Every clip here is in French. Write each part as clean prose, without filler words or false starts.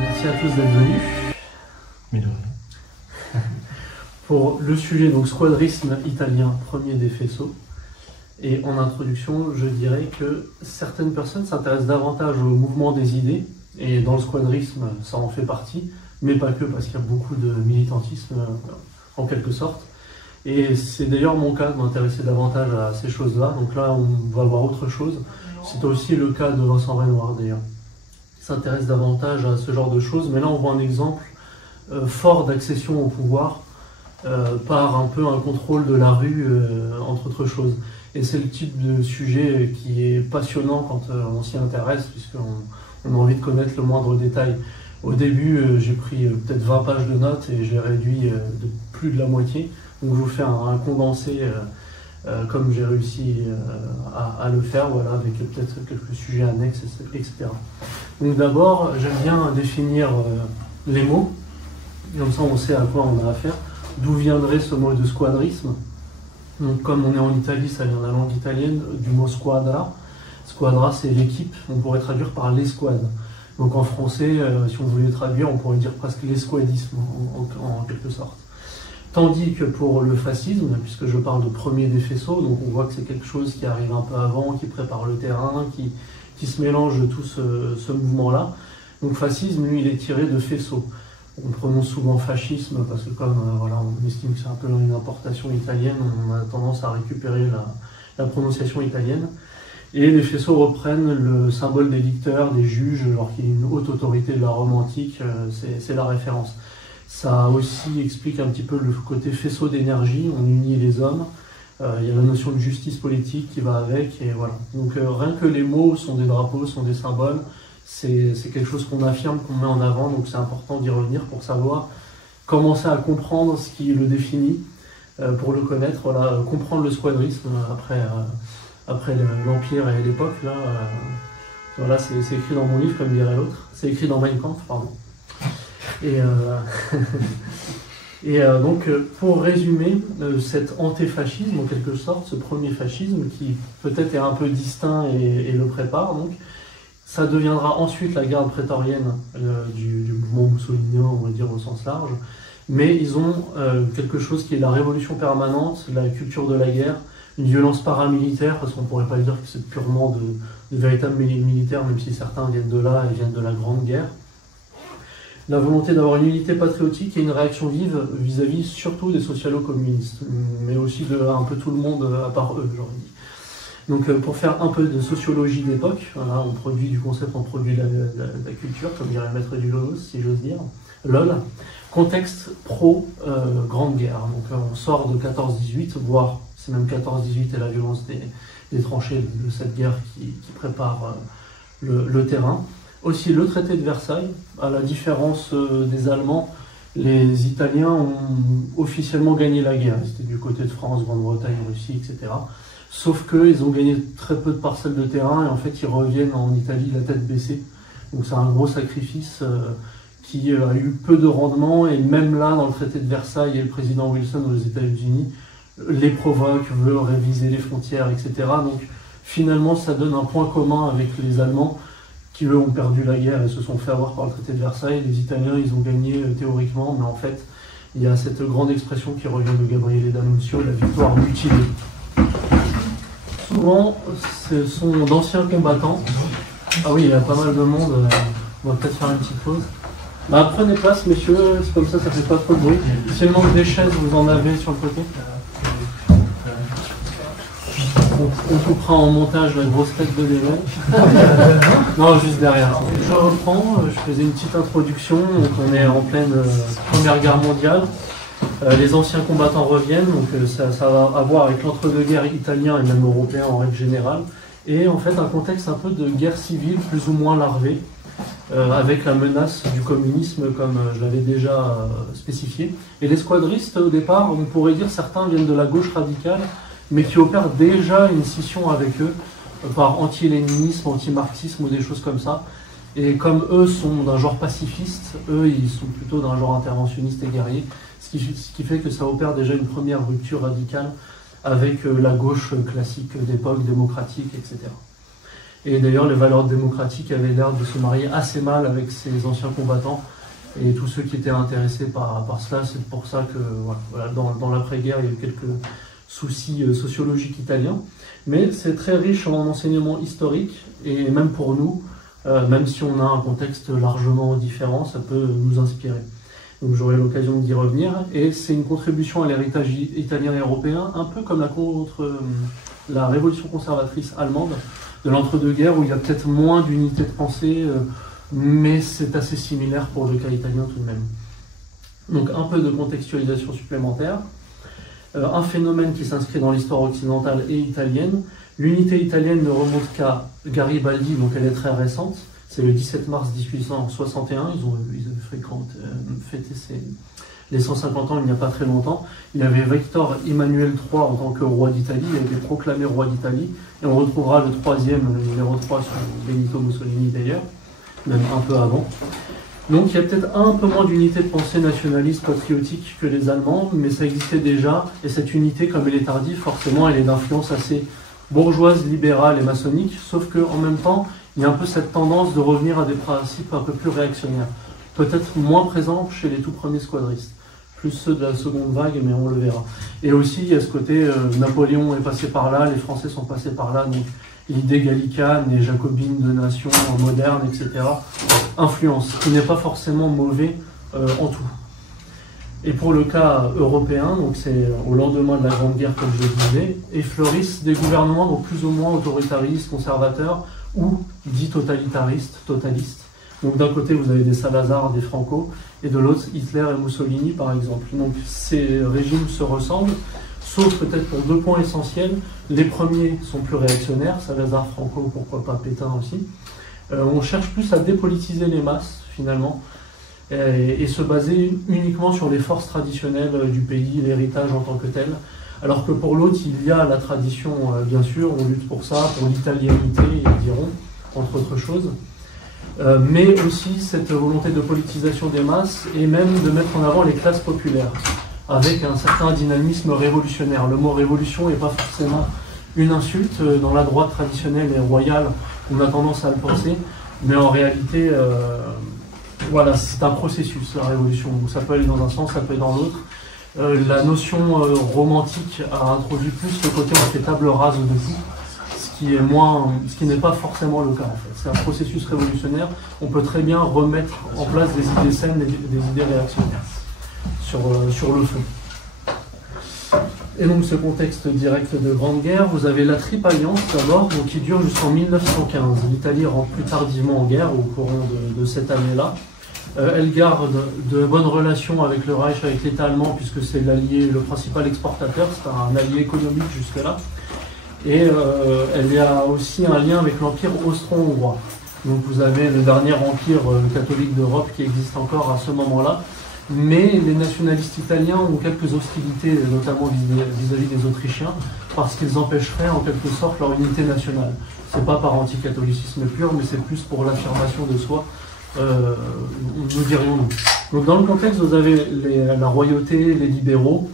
Merci à tous d'être venus. Mais de rien. Pour le sujet, donc squadrisme italien, premier des faisceaux. Et en introduction, je dirais que certaines personnes s'intéressent davantage au mouvement des idées, et dans le squadrisme, ça en fait partie, mais pas que, parce qu'il y a beaucoup de militantisme en quelque sorte. Et c'est d'ailleurs mon cas de m'intéresser davantage à ces choses-là. Donc là, on va voir autre chose. C'est aussi le cas de Vincent Renoir d'ailleurs. Il s'intéresse davantage à ce genre de choses, mais là on voit un exemple fort d'accession au pouvoir par un peu un contrôle de la rue, entre autres choses. Et c'est le type de sujet qui est passionnant quand on s'y intéresse, puisqu'on a envie de connaître le moindre détail. Au début, j'ai pris peut-être 20 pages de notes et j'ai réduit de plus de la moitié. Donc je vous fais un condensé comme j'ai réussi à le faire, voilà, avec peut-être quelques sujets annexes, etc. Donc d'abord, j'aime bien définir les mots, comme ça on sait à quoi on a affaire. D'où viendrait ce mot de squadrisme? Donc comme on est en Italie, ça vient de la langue italienne, du mot squadra. Squadra, c'est l'équipe, on pourrait traduire par l'escouade. Donc en français, si on voulait traduire, on pourrait dire presque l'escouadisme, en quelque sorte. Tandis que pour le fascisme, puisque je parle de premier des faisceaux, donc on voit que c'est quelque chose qui arrive un peu avant, qui prépare le terrain, qui se mélange de tout ce mouvement-là. Donc fascisme, lui, il est tiré de faisceau. On prononce souvent fascisme parce que comme voilà, on estime que c'est un peu une importation italienne, on a tendance à récupérer la prononciation italienne. Et les faisceaux reprennent le symbole des licteurs, des juges, alors qu'il y a une haute autorité de la Rome antique, c'est la référence. Ça aussi explique un petit peu le côté faisceau d'énergie, on unit les hommes, il y a la notion de justice politique qui va avec, et voilà. Donc rien que les mots sont des drapeaux, sont des symboles, c'est quelque chose qu'on affirme, qu'on met en avant, donc c'est important d'y revenir pour savoir, commencer à comprendre ce qui le définit, pour le connaître, voilà, comprendre le squadrisme après l'Empire et l'époque, là, voilà, c'est écrit dans mon livre, comme dirait l'autre, c'est écrit dans Mein Kampf, pardon. Donc, pour résumer, cet antéfascisme, en quelque sorte, ce premier fascisme, qui peut-être est un peu distinct et le prépare, donc, ça deviendra ensuite la garde prétorienne du mouvement mussolinien, on va dire au sens large, mais ils ont quelque chose qui est la révolution permanente, la culture de la guerre, une violence paramilitaire, parce qu'on ne pourrait pas dire que c'est purement de véritables militaires, même si certains viennent de là et viennent de la Grande Guerre. La volonté d'avoir une unité patriotique et une réaction vive vis-à-vis surtout des socialo-communistes, mais aussi de un peu tout le monde à part eux, j'aurais dit. Donc pour faire un peu de sociologie d'époque, voilà, on produit du concept, on produit la culture, comme dirait le maître du Logos, si j'ose dire, LOL. Contexte pro-Grande Guerre, donc on sort de 14-18, voire c'est même 14-18 et la violence des tranchées de cette guerre qui prépare le terrain. Aussi le traité de Versailles, à la différence des Allemands, les Italiens ont officiellement gagné la guerre. C'était du côté de France, Grande-Bretagne, Russie, etc. Sauf qu'ils ont gagné très peu de parcelles de terrain et en fait ils reviennent en Italie la tête baissée. Donc c'est un gros sacrifice qui a eu peu de rendement, et même là dans le traité de Versailles, et le président Wilson aux États-Unis les provoque, veut réviser les frontières, etc. Donc finalement ça donne un point commun avec les Allemands, qui eux ont perdu la guerre et se sont fait avoir par le traité de Versailles. Les Italiens, ils ont gagné théoriquement, mais en fait, il y a cette grande expression qui revient de Gabriele D'Annunzio, la victoire mutilée. Souvent, ce sont d'anciens combattants. Ah oui, il y a pas mal de monde, on va peut-être faire une petite pause. Bah, prenez place, messieurs, c'est comme ça fait pas trop de bruit. Si le manque des chaises, vous en avez sur le côté. On coupera en montage la grosse tête de l'évêque. Non, juste derrière. Je reprends, je faisais une petite introduction. Donc on est en pleine Première Guerre mondiale. Les anciens combattants reviennent, donc ça va avoir avec l'entre-deux-guerres italien et même européen en règle générale. Et en fait un contexte un peu de guerre civile plus ou moins larvée, avec la menace du communisme comme je l'avais déjà spécifié. Et les squadristes au départ, on pourrait dire certains viennent de la gauche radicale, mais qui opèrent déjà une scission avec eux, par anti-léninisme, anti-marxisme ou des choses comme ça. Et comme eux sont d'un genre pacifiste, eux ils sont plutôt d'un genre interventionniste et guerrier, ce qui fait que ça opère déjà une première rupture radicale avec la gauche classique d'époque, démocratique, etc. Et d'ailleurs, les valeurs démocratiques avaient l'air de se marier assez mal avec ces anciens combattants et tous ceux qui étaient intéressés par cela. C'est pour ça que voilà, dans l'après-guerre, il y a eu quelques soucis sociologiques italiens. Mais c'est très riche en enseignements historiques et même pour nous, même si on a un contexte largement différent, ça peut nous inspirer. Donc j'aurai l'occasion d'y revenir. Et c'est une contribution à l'héritage italien et européen, un peu comme la révolution conservatrice allemande de l'entre-deux-guerres, où il y a peut-être moins d'unité de pensée, mais c'est assez similaire pour le cas italien tout de même. Donc un peu de contextualisation supplémentaire. Un phénomène qui s'inscrit dans l'histoire occidentale et italienne. L'unité italienne ne remonte qu'à Garibaldi, donc elle est très récente. C'est le 17 mars 1861, ils ont fêté les 150 ans il n'y a pas très longtemps. Il y avait Victor Emmanuel III en tant que roi d'Italie, il a été proclamé roi d'Italie, et on retrouvera le numéro 3 sur Benito Mussolini d'ailleurs, même un peu avant. Donc il y a peut-être un peu moins d'unité de pensée nationaliste, patriotique que les Allemands, mais ça existait déjà, et cette unité, comme elle est tardive, forcément elle est d'influence assez bourgeoise, libérale et maçonnique, sauf qu'en même temps, il y a un peu cette tendance de revenir à des principes un peu plus réactionnaires, peut-être moins présents chez les tout premiers squadristes, plus ceux de la seconde vague, mais on le verra. Et aussi, il y a ce côté, Napoléon est passé par là, les Français sont passés par là, donc l'idée gallicane et jacobine de nation moderne, etc., influence, ce qui n'est pas forcément mauvais en tout. Et pour le cas européen, donc c'est au lendemain de la Grande Guerre, comme je le disais, et fleurissent des gouvernements donc plus ou moins autoritaristes, conservateurs, ou dits totalitaristes, totalistes. Donc d'un côté, vous avez des Salazar, des Franco, et de l'autre, Hitler et Mussolini, par exemple. Donc ces régimes se ressemblent, sauf peut-être pour deux points essentiels. Les premiers sont plus réactionnaires, Salazar, Franco, pourquoi pas Pétain aussi. On cherche plus à dépolitiser les masses, finalement, et se baser uniquement sur les forces traditionnelles du pays, l'héritage en tant que tel. Alors que pour l'autre, il y a la tradition, bien sûr, on lutte pour ça, pour l'italianité, ils diront, entre autres choses. Mais aussi cette volonté de politisation des masses et même de mettre en avant les classes populaires, avec un certain dynamisme révolutionnaire. Le mot révolution n'est pas forcément une insulte. Dans la droite traditionnelle et royale, on a tendance à le penser, mais en réalité, voilà, c'est un processus, la révolution. Donc ça peut aller dans un sens, ça peut aller dans l'autre. La notion romantique a introduit plus le côté on fait table rase de tout, ce qui n'est pas forcément le cas en fait. C'est un processus révolutionnaire, on peut très bien remettre en place des idées saines, des idées réactionnaires sur le fond. Et donc ce contexte direct de Grande Guerre, vous avez la Triple Alliance d'abord, qui dure jusqu'en 1915. L'Italie rentre plus tardivement en guerre au courant de cette année-là. Elle garde de bonnes relations avec le Reich, avec l'État allemand, puisque c'est l'allié, le principal exportateur, c'est un allié économique jusque-là. Et elle a aussi un lien avec l'Empire austro-hongrois. Donc vous avez le dernier empire catholique d'Europe qui existe encore à ce moment-là. Mais les nationalistes italiens ont quelques hostilités, notamment vis-à-vis des Autrichiens, parce qu'ils empêcheraient en quelque sorte leur unité nationale. C'est pas par anticatholicisme pur, mais c'est plus pour l'affirmation de soi. Nous dirions nous. Donc dans le contexte, vous avez la royauté, les libéraux,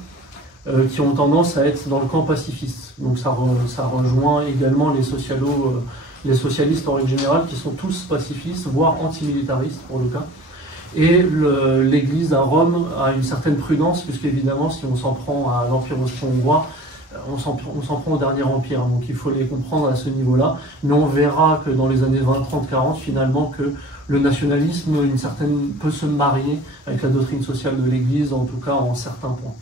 qui ont tendance à être dans le camp pacifiste. Donc ça rejoint également les socialistes en règle générale, qui sont tous pacifistes, voire antimilitaristes pour le cas. Et l'Église à Rome a une certaine prudence, puisqu'évidemment, si on s'en prend à l'Empire austro-hongrois, on s'en prend au dernier empire, donc il faut les comprendre à ce niveau-là. Mais on verra que dans les années 20, 30, 40, finalement, que le nationalisme peut se marier avec la doctrine sociale de l'Église, en tout cas en certains points.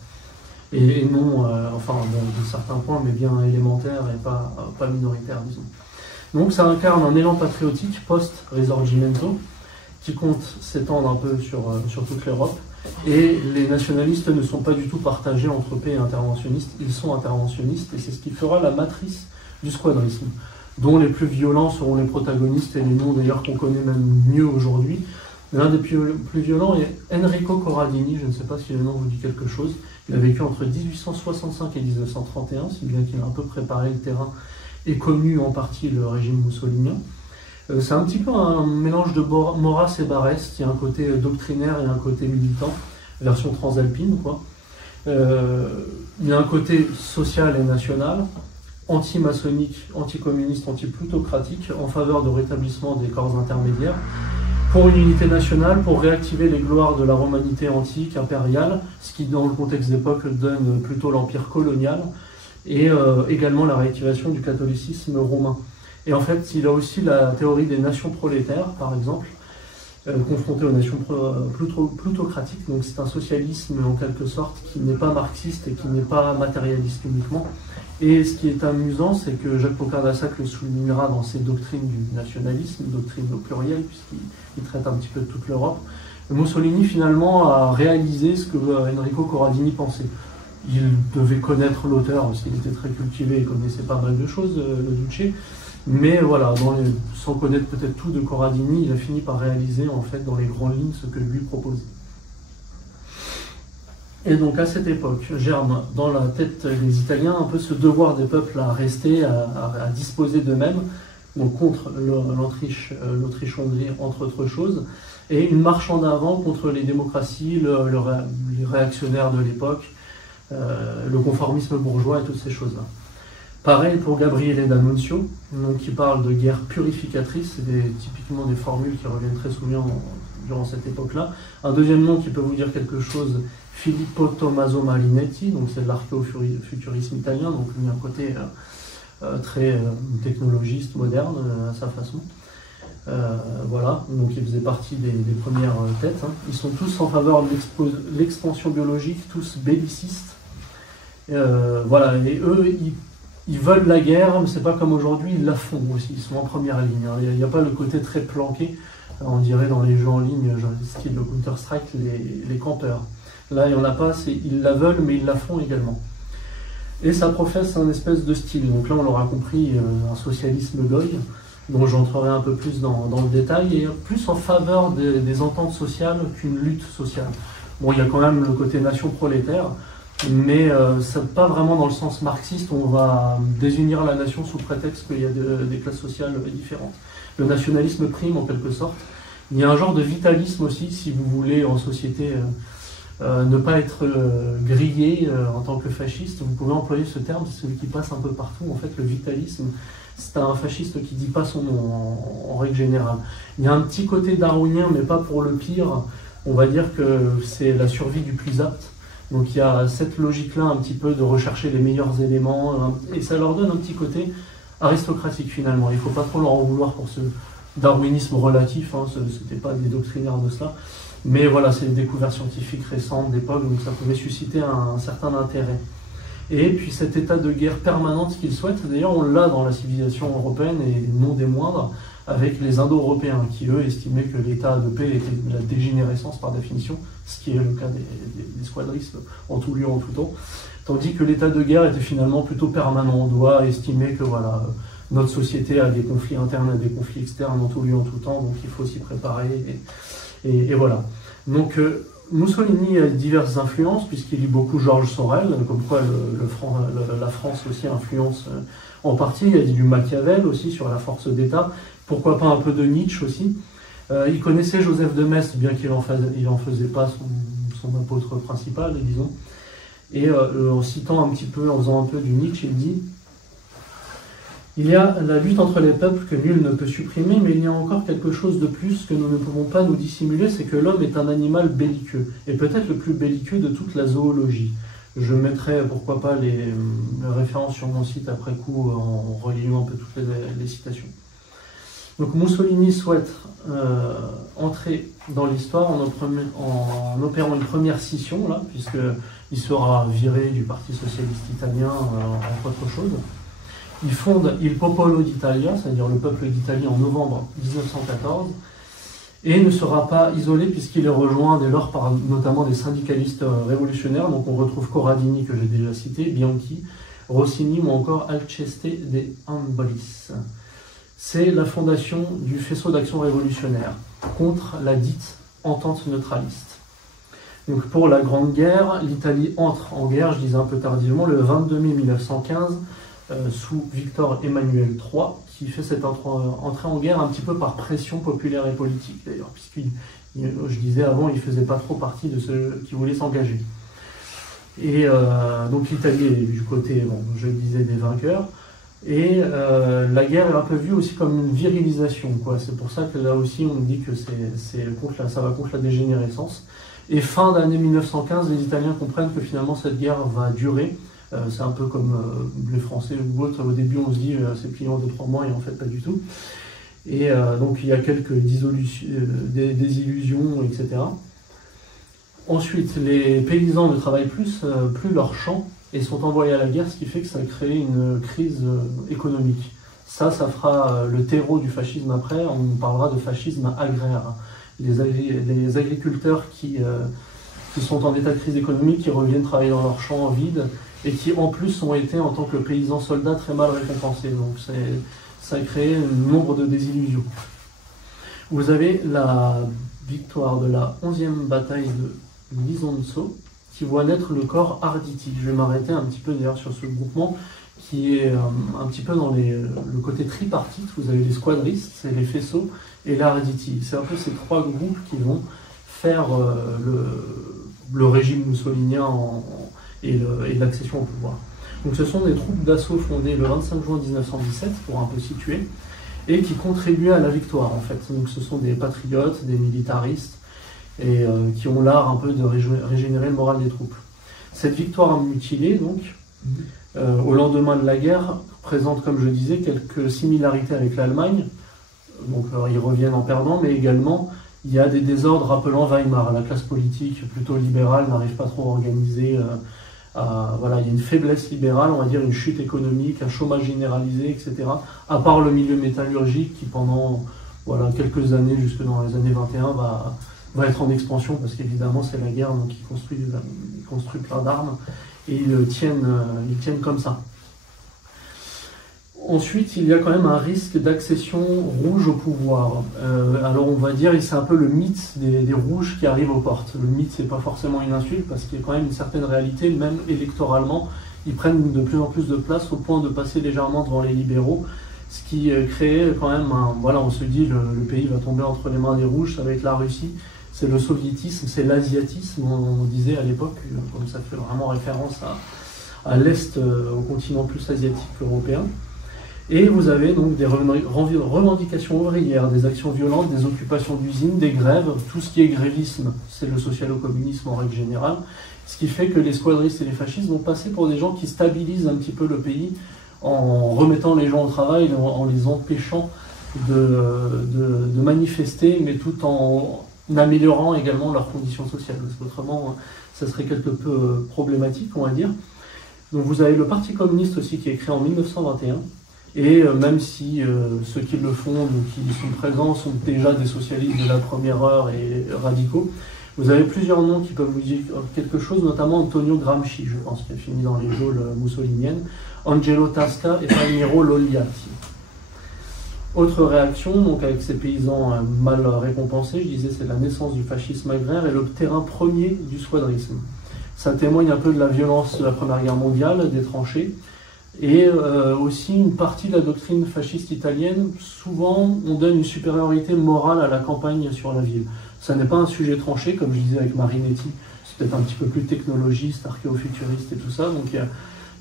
Et non, de certains points, mais bien élémentaires et pas minoritaires, disons. Donc ça incarne un élan patriotique post-Risorgimento, qui compte s'étendre un peu sur toute l'Europe. Et les nationalistes ne sont pas du tout partagés entre paix et interventionnistes, ils sont interventionnistes, et c'est ce qui fera la matrice du squadrisme, dont les plus violents seront les protagonistes, et les noms d'ailleurs qu'on connaît même mieux aujourd'hui. L'un des plus violents est Enrico Corradini, je ne sais pas si le nom vous dit quelque chose. Il a vécu entre 1865 et 1931, si bien qu'il a un peu préparé le terrain et connu en partie le régime moussolinien. C'est un petit peu un mélange de Maurras et Barrès, qui a un côté doctrinaire et un côté militant, version transalpine, quoi. Il y a un côté social et national, anti-maçonnique, anticommuniste, anti-plutocratique, en faveur de rétablissement des corps intermédiaires, pour une unité nationale, pour réactiver les gloires de la romanité antique, impériale, ce qui dans le contexte d'époque donne plutôt l'empire colonial, et également la réactivation du catholicisme romain. Et en fait, il a aussi la théorie des nations prolétaires, par exemple, confronté aux nations plutocratiques. Donc c'est un socialisme en quelque sorte qui n'est pas marxiste et qui n'est pas matérialiste uniquement. Et ce qui est amusant, c'est que Jacques Pocard-Dassach le soulignera dans ses doctrines du nationalisme, doctrines au pluriel, puisqu'il traite un petit peu de toute l'Europe. Mussolini finalement a réalisé ce que Enrico Corradini pensait. Il devait connaître l'auteur parce qu'il était très cultivé et connaissait pas mal de choses, le Duce. Mais voilà, sans connaître peut-être tout de Corradini, il a fini par réaliser en fait dans les grandes lignes ce que lui proposait. Et donc à cette époque, germe dans la tête des Italiens un peu ce devoir des peuples à rester, à disposer d'eux-mêmes, donc contre l'Autriche-Hongrie entre autres choses, et une marche en avant contre les démocraties, les réactionnaires de l'époque, le conformisme bourgeois et toutes ces choses-là. Pareil pour Gabriele D'Annunzio, donc qui parle de guerre purificatrice, c'est typiquement des formules qui reviennent très souvent durant cette époque-là. Un deuxième nom qui peut vous dire quelque chose, Filippo Tommaso Marinetti, donc c'est de l'archéofuturisme italien, donc lui un côté très technologiste, moderne à sa façon. Voilà, donc il faisait partie des premières têtes. Hein. Ils sont tous en faveur de l'expansion biologique, tous bellicistes. Voilà, et eux, ils veulent la guerre, mais c'est pas comme aujourd'hui, ils la font aussi, ils sont en première ligne. Hein. Il n'y a pas le côté très planqué, on dirait dans les jeux en ligne, genre style Counter-Strike, les campeurs. Là, il n'y en a pas, ils la veulent, mais ils la font également. Et ça professe un espèce de style. Donc là, on l'aura compris, un socialisme goy, dont j'entrerai un peu plus dans le détail, et plus en faveur des ententes sociales qu'une lutte sociale. Bon, il y a quand même le côté nation prolétaire, mais pas vraiment dans le sens marxiste, on va désunir la nation sous prétexte qu'il y a des classes sociales différentes. Le nationalisme prime en quelque sorte. Il y a un genre de vitalisme aussi, si vous voulez, en société, ne pas être grillé en tant que fasciste. Vous pouvez employer ce terme, c'est celui qui passe un peu partout. En fait, le vitalisme, c'est un fasciste qui ne dit pas son nom en règle générale. Il y a un petit côté darwinien, mais pas pour le pire. On va dire que c'est la survie du plus apte. Donc il y a cette logique-là un petit peu de rechercher les meilleurs éléments, et ça leur donne un petit côté aristocratique finalement. Il ne faut pas trop leur en vouloir pour ce darwinisme relatif, hein, ce n'était pas des doctrinaires de cela, mais voilà, c'est des découvertes scientifiques récentes d'époque, donc ça pouvait susciter un certain intérêt. Et puis cet état de guerre permanente qu'ils souhaitent, d'ailleurs on l'a dans la civilisation européenne et non des moindres, avec les Indo-Européens qui eux estimaient que l'état de paix était la dégénérescence par définition, ce qui est le cas des squadristes en tout lieu, en tout temps, tandis que l'état de guerre était finalement plutôt permanent. On doit estimer que voilà, notre société a des conflits internes, a des conflits externes en tout lieu, en tout temps, donc il faut s'y préparer, et voilà. Donc Mussolini a diverses influences, puisqu'il lit beaucoup Georges Sorel, comme quoi la France aussi influence en partie. Il y a du Machiavel aussi sur la force d'État, pourquoi pas un peu de Nietzsche aussi. Il connaissait Joseph de Maistre, bien qu'il en faisait pas son apôtre principal, disons. Et en citant un petit peu, en faisant un peu du Nietzsche, il dit: il y a la lutte entre les peuples que nul ne peut supprimer, mais il y a encore quelque chose de plus que nous ne pouvons pas nous dissimuler, c'est que l'homme est un animal belliqueux, et peut-être le plus belliqueux de toute la zoologie. Je mettrai, pourquoi pas, les références sur mon site après coup, en reliant un peu toutes les citations. Donc Mussolini souhaite entrer dans l'histoire en opérant une première scission, là, puisqu'il sera viré du Parti socialiste italien, entre autres choses. Il fonde Il Popolo d'Italia, c'est-à-dire le peuple d'Italie, en novembre 1914, et ne sera pas isolé puisqu'il est rejoint dès lors par notamment des syndicalistes révolutionnaires. Donc on retrouve Corradini, que j'ai déjà cité, Bianchi, Rossini ou encore Alceste de Ambolis. C'est la fondation du faisceau d'action révolutionnaire contre la dite entente neutraliste. Donc pour la Grande Guerre, l'Italie entre en guerre, je disais un peu tardivement, le 22 mai 1915, sous Victor Emmanuel III, qui fait cette entrée en guerre un petit peu par pression populaire et politique, d'ailleurs, puisque je disais avant, il ne faisait pas trop partie de ceux qui voulaient s'engager. Et donc l'Italie est du côté, bon, je le disais, des vainqueurs. Et la guerre est un peu vue aussi comme une virilisation, quoi. C'est pour ça que là aussi on dit que ça va contre la dégénérescence. Et fin d'année 1915, les Italiens comprennent que finalement cette guerre va durer. C'est un peu comme les Français ou autres. Au début on se dit c'est plié en 2-3 mois et en fait pas du tout. Et donc il y a quelques désillusions, etc. Ensuite, les paysans ne travaillent plus leurs champs et sont envoyés à la guerre, ce qui fait que ça crée une crise économique. Ça fera le terreau du fascisme après, on parlera de fascisme agraire. Les agriculteurs qui sont en état de crise économique, qui reviennent travailler dans leurs champs vides et qui en plus ont été en tant que paysans soldats très mal récompensés. Donc ça a créé un nombre de désillusions. Vous avez la victoire de la 11e bataille de Lisonzo, qui voit naître le corps Arditi. Je vais m'arrêter un petit peu d'ailleurs sur ce groupement qui est un petit peu dans le côté tripartite. Vous avez les squadristes, c'est les faisceaux, et l'Arditi. C'est un peu ces trois groupes qui vont faire le régime moussolinien et l'accession au pouvoir. Donc ce sont des troupes d'assaut fondées le 25 juin 1917, pour un peu situer, et qui contribuaient à la victoire en fait. Donc ce sont des patriotes, des militaristes, et qui ont l'art un peu de régénérer le moral des troupes. Cette victoire mutilée, donc, au lendemain de la guerre, présente, comme je disais, quelques similarités avec l'Allemagne. Donc ils reviennent en perdant, mais également il y a des désordres rappelant Weimar. La classe politique plutôt libérale n'arrive pas trop à organiser. Voilà, il y a une faiblesse libérale, on va dire une chute économique, un chômage généralisé, etc. À part le milieu métallurgique qui pendant quelques années, jusque dans les années 21, va être en expansion parce qu'évidemment c'est la guerre, donc ils construisent plein d'armes et ils tiennent comme ça. Ensuite, il y a quand même un risque d'accession rouge au pouvoir. Alors on va dire, c'est un peu le mythe des rouges qui arrivent aux portes. Le mythe, c'est pas forcément une insulte parce qu'il y a quand même une certaine réalité, même électoralement, ils prennent de plus en plus de place au point de passer légèrement devant les libéraux, ce qui crée quand même on se dit le pays va tomber entre les mains des rouges, ça va être la Russie. C'est le soviétisme, c'est l'asiatisme, on disait à l'époque, comme ça fait vraiment référence à l'Est, au continent plus asiatique qu'européen. Et vous avez donc des revendications ouvrières, des actions violentes, des occupations d'usines, des grèves, tout ce qui est grévisme, c'est le socialo-communisme en règle générale, ce qui fait que les squadristes et les fascistes vont passer pour des gens qui stabilisent un petit peu le pays en remettant les gens au travail, en les empêchant de manifester, mais tout en améliorant également leurs conditions sociales, parce qu'autrement, ça serait quelque peu problématique, on va dire. Donc vous avez le Parti communiste aussi qui est créé en 1921, et même si ceux qui le font, qui sont présents, sont déjà des socialistes de la première heure et radicaux, vous avez plusieurs noms qui peuvent vous dire quelque chose, notamment Antonio Gramsci, je pense, qui a fini dans les geôles mussoliniennes, Angelo Tasca et Palmiro Logliatti. Autre réaction, donc avec ces paysans mal récompensés, je disais c'est la naissance du fascisme agraire et le terrain premier du squadrisme. Ça témoigne un peu de la violence de la Première Guerre mondiale, des tranchées, et aussi une partie de la doctrine fasciste italienne. Souvent, on donne une supériorité morale à la campagne sur la ville. Ça n'est pas un sujet tranché, comme je disais avec Marinetti, c'est peut-être un petit peu plus technologiste, archéofuturiste et tout ça. Donc,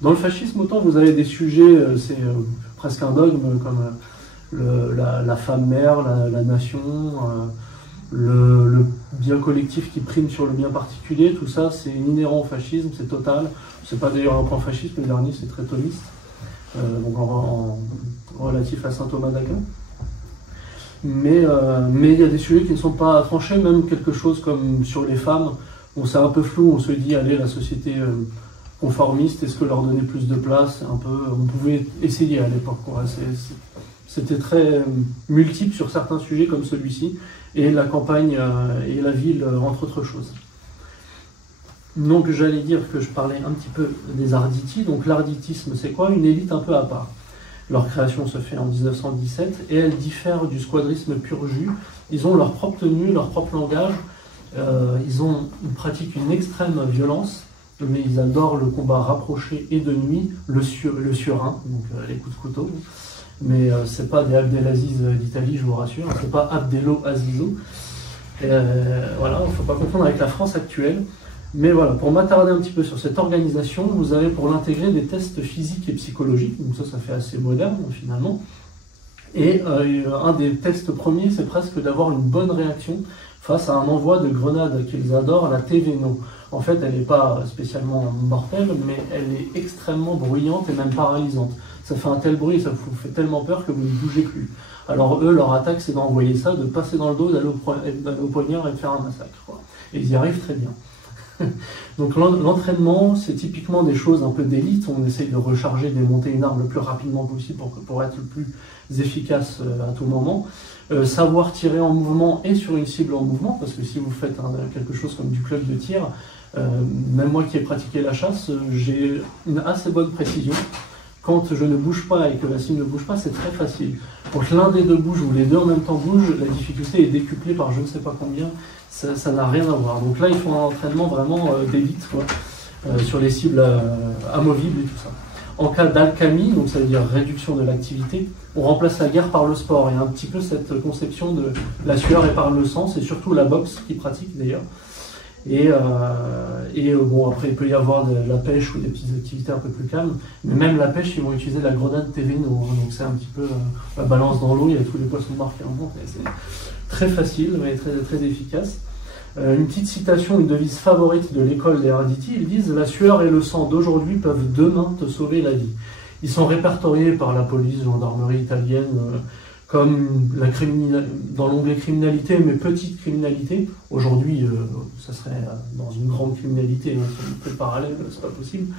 dans le fascisme, autant vous avez des sujets, c'est presque un dogme, comme la femme mère, la nation, le bien collectif qui prime sur le bien particulier, tout ça c'est inhérent au fascisme, c'est total. C'est pas d'ailleurs un point fasciste, le dernier c'est très thomiste, donc en relatif à saint Thomas d'Aquin. Mais il y a des sujets qui ne sont pas tranchés, même quelque chose comme sur les femmes, on c'est un peu flou, on se dit allez la société conformiste, est-ce que leur donner plus de place, un peu, on pouvait essayer à l'époque, c'était très multiple sur certains sujets comme celui-ci, et la campagne et la ville, entre autres choses. Donc j'allais dire que je parlais un petit peu des Arditi. Donc l'arditisme, c'est quoi? Une élite un peu à part. Leur création se fait en 1917, et elle diffère du squadrisme pur jus. Ils ont leur propre tenue, leur propre langage, ils pratiquent une extrême violence, mais ils adorent le combat rapproché et de nuit, le surin, donc les coups de couteau. Mais c'est pas des Abdelaziz d'Italie, je vous rassure, c'est pas Abdelo Azizo. Voilà, il ne faut pas confondre avec la France actuelle. Mais voilà, pour m'attarder un petit peu sur cette organisation, vous avez pour l'intégrer des tests physiques et psychologiques, donc ça fait assez moderne finalement. Et un des tests premiers, c'est presque d'avoir une bonne réaction face à un envoi de grenade qu'ils adorent, la TVNO. En fait, elle n'est pas spécialement mortelle, mais elle est extrêmement bruyante et même paralysante. Ça fait un tel bruit, ça vous fait tellement peur que vous ne bougez plus. Alors eux, leur attaque, c'est d'envoyer ça, de passer dans le dos, d'aller au poignard et de faire un massacre, quoi. Et ils y arrivent très bien. Donc l'entraînement, c'est typiquement des choses un peu d'élite. On essaye de recharger, démonter une arme le plus rapidement possible pour être le plus efficace à tout moment. Savoir tirer en mouvement et sur une cible en mouvement, parce que si vous faites quelque chose comme du club de tir, même moi qui ai pratiqué la chasse, j'ai une assez bonne précision. Quand je ne bouge pas et que la cible ne bouge pas, c'est très facile. Quand l'un des deux bouge ou les deux en même temps bougent, la difficulté est décuplée par je ne sais pas combien. Ça n'a rien à voir. Donc là, il faut un entraînement vraiment d'élite, sur les cibles amovibles et tout ça. En cas d'alcamie, donc ça veut dire réduction de l'activité, on remplace la guerre par le sport. Il y a un petit peu cette conception de la sueur et par le sang, c'est surtout la boxe qui pratique d'ailleurs. Et bon, après il peut y avoir de la pêche ou des petites activités un peu plus calmes, mais même la pêche, ils vont utiliser la grenade TVNO, donc c'est un petit peu la balance dans l'eau, il y a tous les poissons morts qui remontent, et c'est très facile mais très, très efficace. Une petite citation, une devise favorite de l'école des Arditi, ils disent « La sueur et le sang d'aujourd'hui peuvent demain te sauver la vie ». Ils sont répertoriés par la police, gendarmerie italienne, comme dans l'onglet criminalité, mais petite criminalité. Aujourd'hui, ça serait dans une grande criminalité, hein, si on fait le parallèle, c'est pas possible.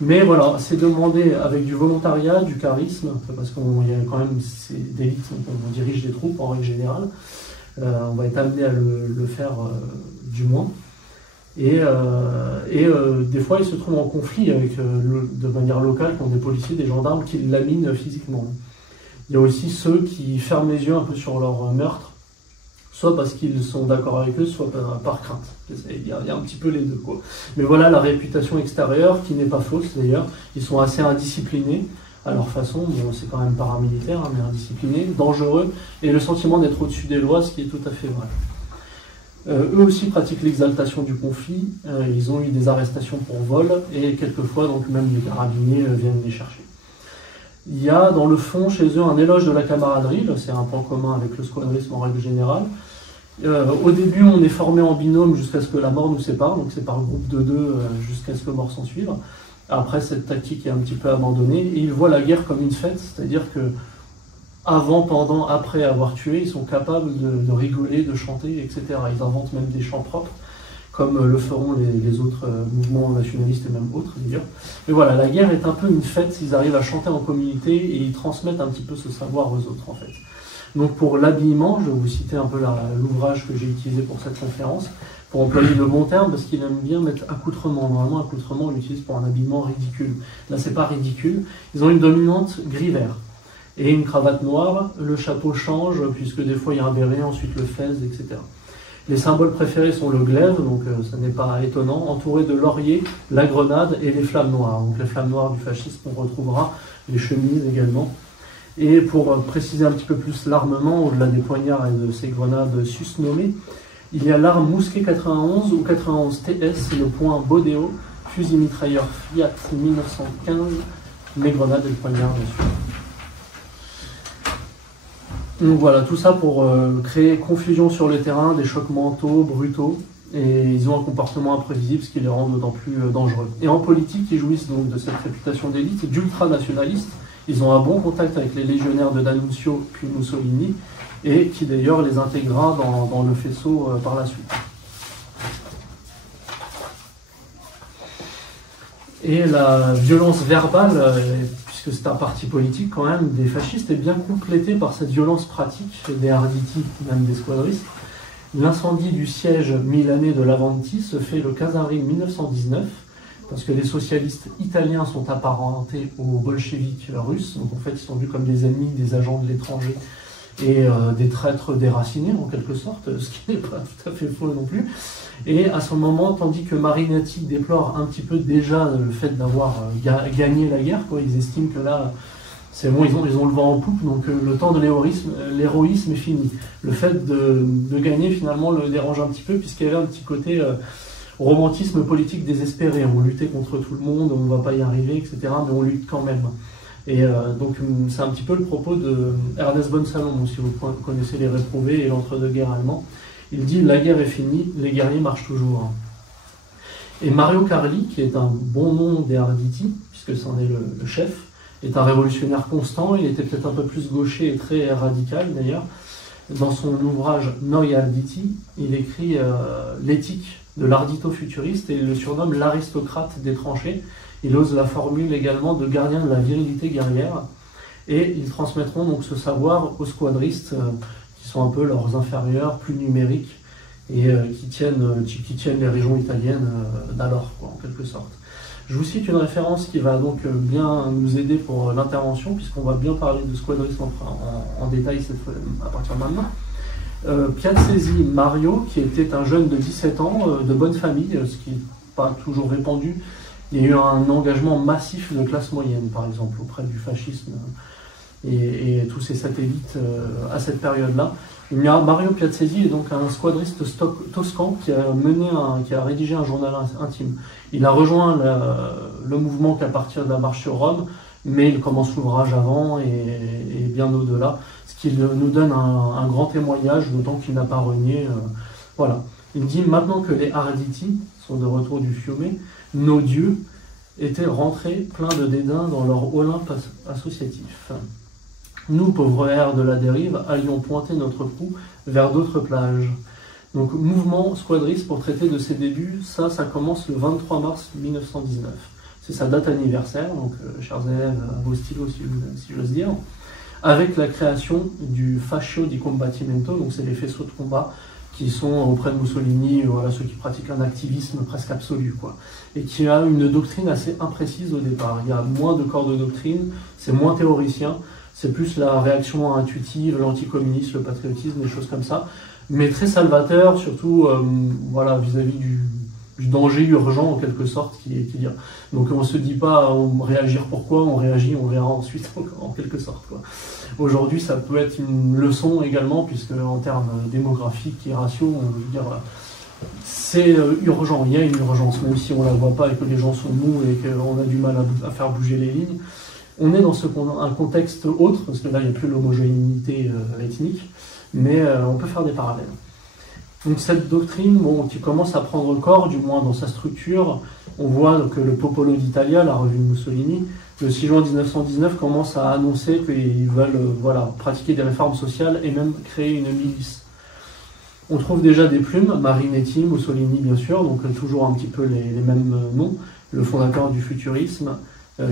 Mais voilà, c'est demandé avec du volontariat, du charisme, parce qu'il y a quand même des élites, on dirige des troupes en règle générale. On va être amené à le faire du moins. Et des fois, ils se trouvent en conflit avec, de manière locale, contre des policiers, des gendarmes qui laminent physiquement. Il y a aussi ceux qui ferment les yeux un peu sur leur meurtre, soit parce qu'ils sont d'accord avec eux, soit par crainte. Il y a un petit peu les deux, quoi. Mais voilà la réputation extérieure, qui n'est pas fausse d'ailleurs. Ils sont assez indisciplinés à leur façon, bon, c'est quand même paramilitaire, hein, mais indisciplinés, dangereux, et le sentiment d'être au-dessus des lois, ce qui est tout à fait vrai. Eux aussi pratiquent l'exaltation du conflit, ils ont eu des arrestations pour vol, et quelquefois donc même les carabiniers viennent les chercher. Il y a dans le fond chez eux un éloge de la camaraderie, c'est un point commun avec le squadrisme en règle générale. Au début on est formé en binôme jusqu'à ce que la mort nous sépare, donc c'est par groupe de deux jusqu'à ce que mort s'en suive. Après cette tactique est un petit peu abandonnée, et ils voient la guerre comme une fête, c'est-à-dire que avant, pendant, après avoir tué, ils sont capables de rigoler, de chanter, etc. Ils inventent même des chants propres, comme le feront les autres mouvements nationalistes et même autres d'ailleurs. Mais voilà, la guerre est un peu une fête, ils arrivent à chanter en communauté et ils transmettent un petit peu ce savoir aux autres en fait. Donc pour l'habillement, je vais vous citer un peu l'ouvrage que j'ai utilisé pour cette conférence, pour employer le bon terme, parce qu'il aime bien mettre accoutrement. Normalement, accoutrement, on l'utilise pour un habillement ridicule. Là, c'est pas ridicule. Ils ont une dominante gris-vert et une cravate noire. Le chapeau change, puisque des fois, il y a un béret, ensuite le fez, etc. Les symboles préférés sont le glaive, donc ça n'est pas étonnant, entouré de laurier, la grenade et les flammes noires. Donc les flammes noires du fascisme, on retrouvera les chemises également. Et pour préciser un petit peu plus l'armement, au-delà des poignards et de ces grenades susnommées, il y a l'arme Mousquet 91 ou 91 TS, le point Bodéo, fusil mitrailleur Fiat 1915, les grenades et le poignard dessus. Donc voilà, tout ça pour créer confusion sur le terrain, des chocs mentaux, brutaux, et ils ont un comportement imprévisible, ce qui les rend d'autant plus dangereux. Et en politique, ils jouissent donc de cette réputation d'élite, d'ultranationalistes. Ils ont un bon contact avec les légionnaires de D'Annunzio puis Mussolini, et qui d'ailleurs les intégra dans le faisceau par la suite. Et la violence verbale, puisque c'est un parti politique quand même, des fascistes, est bien complétée par cette violence pratique des Arditi, même des squadristes. L'incendie du siège milanais de l'Avanti se fait le 15 avril 1919, parce que les socialistes italiens sont apparentés aux bolcheviks russes, donc en fait ils sont vus comme des ennemis, des agents de l'étranger, et des traîtres déracinés en quelque sorte, ce qui n'est pas tout à fait faux non plus. Et à ce moment, tandis que Marinetti déplore un petit peu déjà le fait d'avoir gagné la guerre, quoi, ils estiment que là, c'est bon, ils ont le vent en poupe, donc le temps de l'héroïsme est fini. Le fait de gagner finalement le dérange un petit peu, puisqu'il y avait un petit côté romantisme politique désespéré, on luttait contre tout le monde, on ne va pas y arriver, etc., mais on lutte quand même. Et donc c'est un petit peu le propos de Ernest Bonsalon, si vous connaissez Les Réprouvés et l'entre-deux-guerres allemand. Il dit « La guerre est finie, les guerriers marchent toujours ». Et Mario Carli, qui est un bon nom des Arditi, puisque c'en est le chef, est un révolutionnaire constant, il était peut-être un peu plus gaucher et très radical d'ailleurs. Dans son ouvrage Neue Arditi, il écrit l'éthique de l'ardito-futuriste et il le surnomme l'aristocrate des tranchées. Il ose la formule également de gardien de la virilité guerrière. Et ils transmettront donc ce savoir aux squadristes qui sont un peu leurs inférieurs, plus numériques, et qui tiennent les régions italiennes d'alors, en quelque sorte. Je vous cite une référence qui va donc bien nous aider pour l'intervention, puisqu'on va bien parler de squadrisme en détail à partir de maintenant. Piazzesi Mario, qui était un jeune de 17 ans, de bonne famille, ce qui n'est pas toujours répandu. Il y a eu un engagement massif de classe moyenne, par exemple, auprès du fascisme et tous ses satellites à cette période-là. Mario Piazzesi est donc un squadriste toscan qui a rédigé un journal intime. Il a rejoint le mouvement qu'à partir de la marche sur Rome, mais il commence l'ouvrage avant et bien au-delà, ce qui nous donne un grand témoignage, d'autant qu'il n'a pas renié. Voilà. Il dit « Maintenant que les Arditi sont de retour du Fiume, nos dieux étaient rentrés pleins de dédain dans leur Olympe associatif. Nous, pauvres airs de la dérive, allions pointer notre proue vers d'autres plages. » Donc, mouvement squadriste pour traiter de ses débuts, ça commence le 23 mars 1919. C'est sa date anniversaire, donc chers élèves, à vos stylos si j'ose dire, avec la création du Fascio di Combattimento, donc c'est les faisceaux de combat qui sont auprès de Mussolini, voilà, ceux qui pratiquent un activisme presque absolu, quoi, et qui a une doctrine assez imprécise au départ. Il y a moins de corps de doctrine, c'est moins théoricien, c'est plus la réaction intuitive, l'anticommunisme, le patriotisme, des choses comme ça, mais très salvateur, surtout voilà, vis-à-vis du danger urgent en quelque sorte qui y a. Donc on ne se dit pas réagir pourquoi, on réagit, on verra ensuite en quelque sorte, quoi. Aujourd'hui ça peut être une leçon également, puisque en termes démographiques et ratios, on veut dire c'est urgent, il y a une urgence, même si on ne la voit pas et que les gens sont mous et qu'on a du mal à faire bouger les lignes. On est dans un contexte autre, parce que là il n'y a plus l'homogénéité ethnique, mais on peut faire des parallèles. Donc cette doctrine, qui commence à prendre corps, du moins dans sa structure, on voit que le Popolo d'Italia, la revue de Mussolini, le 6 juin 1919, commence à annoncer qu'ils veulent pratiquer des réformes sociales et même créer une milice. On trouve déjà des plumes, Marinetti, Mussolini bien sûr, donc toujours un petit peu les mêmes noms, le fondateur du futurisme,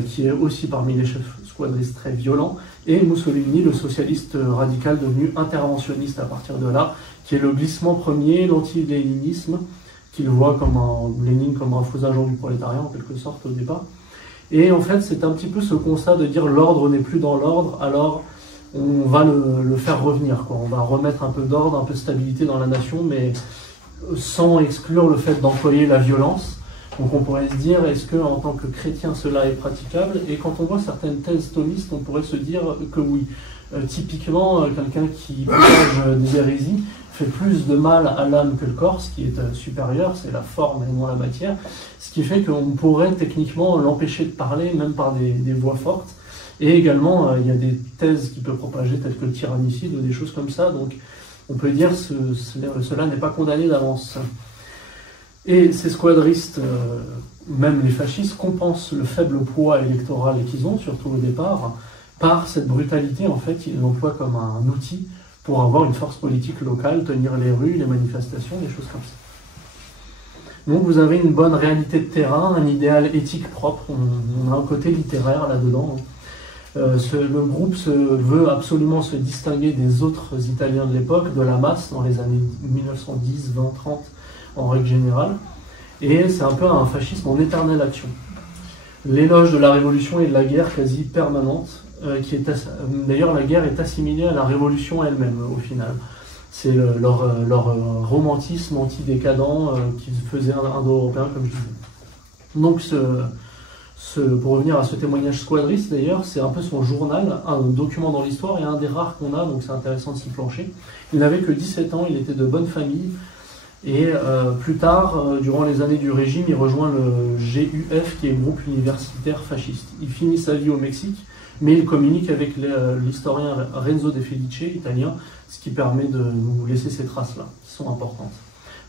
qui est aussi parmi les chefs squadristes très violents, et Mussolini, le socialiste radical devenu interventionniste à partir de là, qui est le glissement premier, l'anti-léninisme, qu'il voit comme Lénine comme un faux agent du prolétariat en quelque sorte au départ. Et en fait, c'est un petit peu ce constat de dire l'ordre n'est plus dans l'ordre, alors on va le faire revenir, quoi. On va remettre un peu d'ordre, un peu de stabilité dans la nation, mais sans exclure le fait d'employer la violence. Donc on pourrait se dire, est-ce qu'en tant que chrétien cela est praticable? Et quand on voit certaines thèses thomistes, on pourrait se dire que oui. Typiquement, quelqu'un qui propage des hérésies fait plus de mal à l'âme que le corps, ce qui est supérieur, c'est la forme et non la matière, ce qui fait qu'on pourrait techniquement l'empêcher de parler, même par des voix fortes. Et également, il y a des thèses qu'il peut propager, telles que le tyrannicide ou des choses comme ça, donc on peut dire que cela n'est pas condamné d'avance. Et ces squadristes, même les fascistes, compensent le faible poids électoral qu'ils ont, surtout au départ, par cette brutalité. En fait, ils l'emploient comme un outil pour avoir une force politique locale, tenir les rues, les manifestations, des choses comme ça. Donc vous avez une bonne réalité de terrain, un idéal éthique propre, on a un côté littéraire là-dedans. Le groupe veut absolument se distinguer des autres Italiens de l'époque, de la masse, dans les années 1910, 20, 30, en règle générale, et c'est un peu un fascisme en éternelle action. L'éloge de la révolution et de la guerre quasi permanente, d'ailleurs la guerre est assimilée à la révolution elle-même au final. C'est leur romantisme anti-décadent qui faisait indo-européen, comme je disais. Donc pour revenir à ce témoignage squadriste d'ailleurs, c'est un peu son journal, un document dans l'histoire et un des rares qu'on a, donc c'est intéressant de s'y plancher. Il n'avait que 17 ans, il était de bonne famille, Et plus tard, durant les années du régime, il rejoint le GUF, qui est le groupe universitaire fasciste. Il finit sa vie au Mexique, mais il communique avec l'historien Renzo De Felice, italien, ce qui permet de nous laisser ces traces-là, qui sont importantes.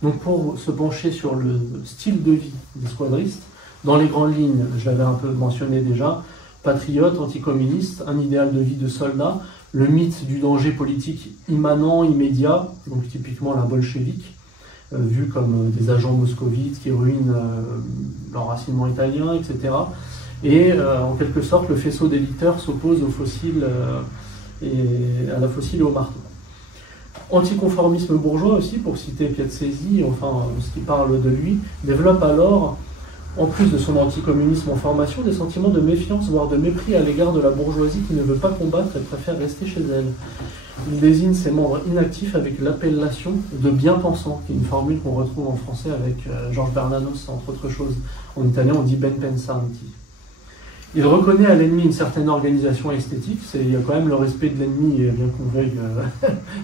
Donc pour se pencher sur le style de vie des squadristes, dans les grandes lignes, je l'avais un peu mentionné déjà, patriote, anticommuniste, un idéal de vie de soldat, le mythe du danger politique immanent, immédiat, donc typiquement la bolchevique, vus comme des agents moscovites qui ruinent l'enracinement italien, etc. Et en quelque sorte, le faisceau d'éditeurs s'oppose au fossile à la fossile et au marteau. Anticonformisme bourgeois aussi, pour citer Piazzesi, enfin ce qui parle de lui, développe alors, en plus de son anticommunisme en formation, des sentiments de méfiance, voire de mépris à l'égard de la bourgeoisie qui ne veut pas combattre et préfère rester chez elle. Il désigne ses membres inactifs avec l'appellation de bien-pensants, qui est une formule qu'on retrouve en français avec Georges Bernanos, entre autres choses. En italien, on dit ben pensanti. Il reconnaît à l'ennemi une certaine organisation esthétique, il y a quand même le respect de l'ennemi, bien qu'on veuille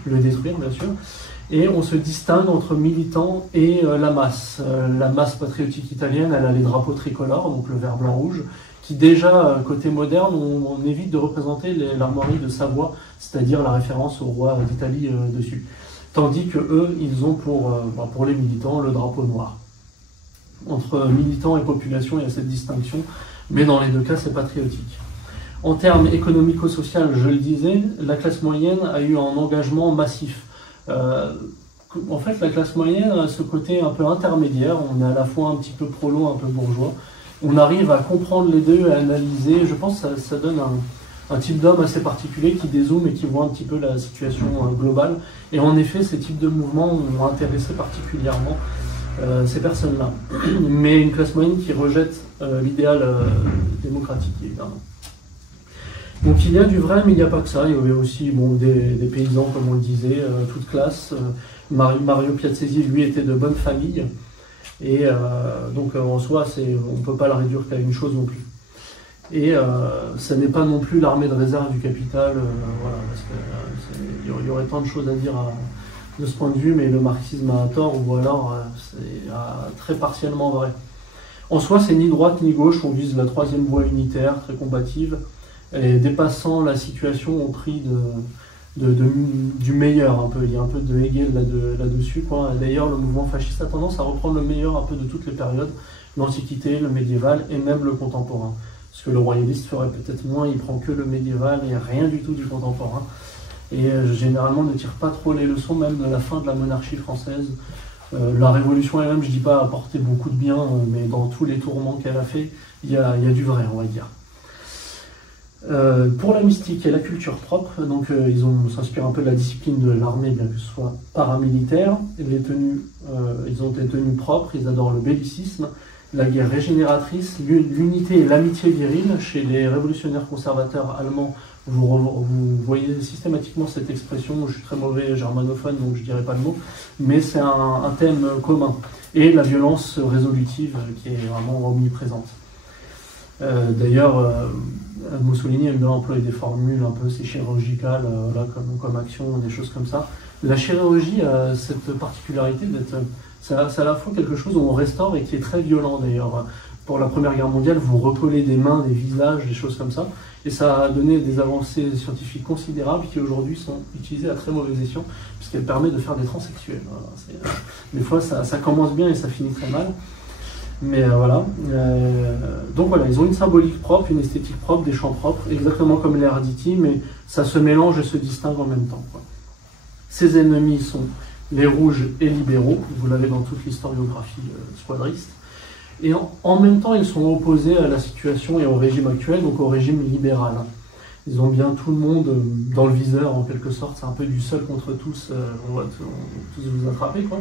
le détruire, bien sûr. Et on se distingue entre militants et la masse. La masse patriotique italienne, elle a les drapeaux tricolores, donc le vert, blanc, rouge, qui déjà, côté moderne, on évite de représenter l'armoirie de Savoie, c'est-à-dire la référence au roi d'Italie dessus. Tandis que eux, ils ont pour les militants le drapeau noir. Entre militants et population, il y a cette distinction, mais dans les deux cas, c'est patriotique. En termes économico-social, je le disais, la classe moyenne a eu un engagement massif. En fait, la classe moyenne a ce côté un peu intermédiaire, on est à la fois un petit peu prolo, un peu bourgeois. On arrive à comprendre les deux, à analyser. Je pense que ça donne un type d'homme assez particulier qui dézoome et qui voit un petit peu la situation globale. Et en effet, ces types de mouvements ont intéressé particulièrement ces personnes-là. Mais une classe moyenne qui rejette l'idéal démocratique, évidemment. Donc il y a du vrai, mais il n'y a pas que ça. Il y avait aussi des paysans, comme on le disait, toute classe. Mario Piazzesi, lui, était de bonne famille. Et donc en soi, on ne peut pas la réduire qu'à une chose non plus. Et ça n'est pas non plus l'armée de réserve du capital, voilà, parce qu'il y aurait tant de choses à dire de ce point de vue, mais le marxisme a tort, ou alors c'est très partiellement vrai. En soi, c'est ni droite ni gauche, on vise la troisième voie unitaire, très combative, et dépassant la situation au prix du meilleur un peu. Il y a un peu de Hegel là-dessus, quoi. D'ailleurs, le mouvement fasciste a tendance à reprendre le meilleur un peu de toutes les périodes, l'Antiquité, le médiéval et même le contemporain. Parce que le royaliste ferait peut-être moins, il prend que le médiéval et rien du tout du contemporain. Et généralement ne tire pas trop les leçons même de la fin de la monarchie française. La Révolution elle-même, je ne dis pas, a apporté beaucoup de bien, mais dans tous les tourments qu'elle a fait, il y a du vrai, on va dire. Pour la mystique et la culture propre, donc ils s'inspirent un peu de la discipline de l'armée, bien que ce soit paramilitaire. Ils ont des tenues propres, ils adorent le bellicisme, la guerre régénératrice, l'unité et l'amitié virile. Chez les révolutionnaires conservateurs allemands, vous voyez systématiquement cette expression. Je suis très mauvais germanophone, donc je ne dirai pas le mot, mais c'est un thème commun. Et la violence résolutive qui est vraiment omniprésente. D'ailleurs, Mussolini aime bien employer des formules un peu chirurgicales, comme action, des choses comme ça. La chirurgie a cette particularité d'être... C'est à la fois quelque chose où on restaure et qui est très violent d'ailleurs. Pour la Première Guerre mondiale, vous recollez des mains, des visages, des choses comme ça. Et ça a donné des avancées scientifiques considérables qui aujourd'hui sont utilisées à très mauvais escient, puisqu'elles permettent de faire des transsexuels. Voilà, des fois, ça commence bien et ça finit très mal. Mais voilà. Donc voilà, ils ont une symbolique propre, une esthétique propre, des chants propres, exactement comme les Arditi, mais ça se mélange et se distingue en même temps, quoi. Ces ennemis sont les rouges et libéraux, vous l'avez dans toute l'historiographie squadriste. Et en même temps, ils sont opposés à la situation et au régime actuel, donc au régime libéral. Ils ont bien tout le monde dans le viseur, en quelque sorte. C'est un peu du seul contre tous, on va tous vous attraper, quoi.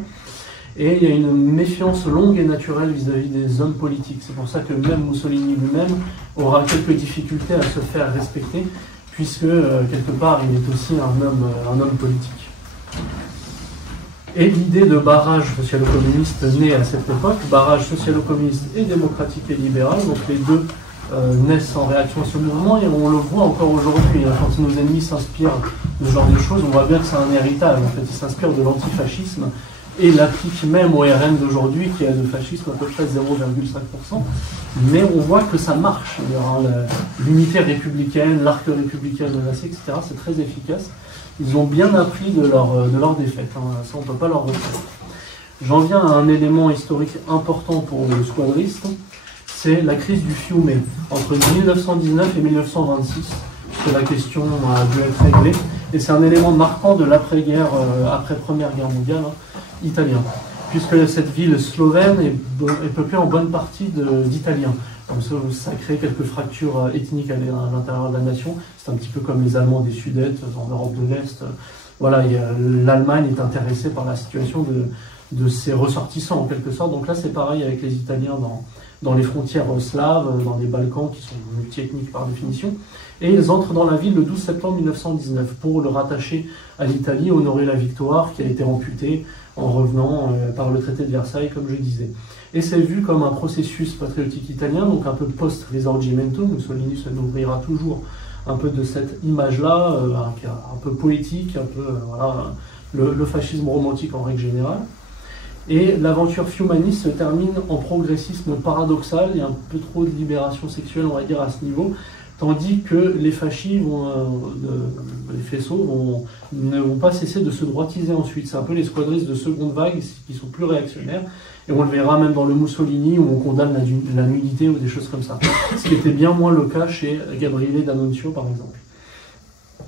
Et il y a une méfiance longue et naturelle vis-à-vis des hommes politiques. C'est pour ça que même Mussolini lui-même aura quelques difficultés à se faire respecter, puisque quelque part, il est aussi un homme politique. Et l'idée de barrage socialo-communiste naît à cette époque, barrage socialo-communiste et démocratique et libéral, donc les deux naissent en réaction à ce mouvement, et on le voit encore aujourd'hui. Quand nos ennemis s'inspirent de ce genre de choses, on voit bien que c'est un héritage. En fait, ils s'inspirent de l'antifascisme, et l'applique même au RN d'aujourd'hui, qui a de fascisme à peu près 0,5%. Mais on voit que ça marche. L'unité républicaine, l'arc républicain menacé, etc., c'est très efficace. Ils ont bien appris de leur défaite. Ça, on ne peut pas leur reprocher. J'en viens à un élément historique important pour le squadriste, c'est la crise du Fiume, entre 1919 et 1926. La question a dû être réglée, et c'est un élément marquant de l'après-guerre, après Première Guerre mondiale, italien, puisque cette ville slovène est peuplée en bonne partie d'Italiens. Comme ça crée quelques fractures ethniques à l'intérieur de la nation. C'est un petit peu comme les Allemands des Sudètes en Europe de l'Est. Voilà, l'Allemagne est intéressée par la situation de ses ressortissants en quelque sorte. Donc là, c'est pareil avec les Italiens dans les frontières slaves, dans les Balkans qui sont multiethniques par définition. Et ils entrent dans la ville le 12 septembre 1919 pour le rattacher à l'Italie, honorer la victoire qui a été amputée en revenant par le traité de Versailles, comme je disais. Et c'est vu comme un processus patriotique italien, donc un peu post-Risorgimento. Mussolini se nourrira toujours un peu de cette image-là, un peu poétique, un peu voilà, le fascisme romantique en règle générale. Et l'aventure fiumaniste se termine en progressisme paradoxal. Il y a un peu trop de libération sexuelle, on va dire, à ce niveau. Tandis que les fascis, les faisceaux, ne vont pas cesser de se droitiser ensuite. C'est un peu les squadristes de seconde vague qui sont plus réactionnaires. Et on le verra même dans le Mussolini, où on condamne la nudité ou des choses comme ça. Ce qui était bien moins le cas chez Gabriele D'Annunzio, par exemple.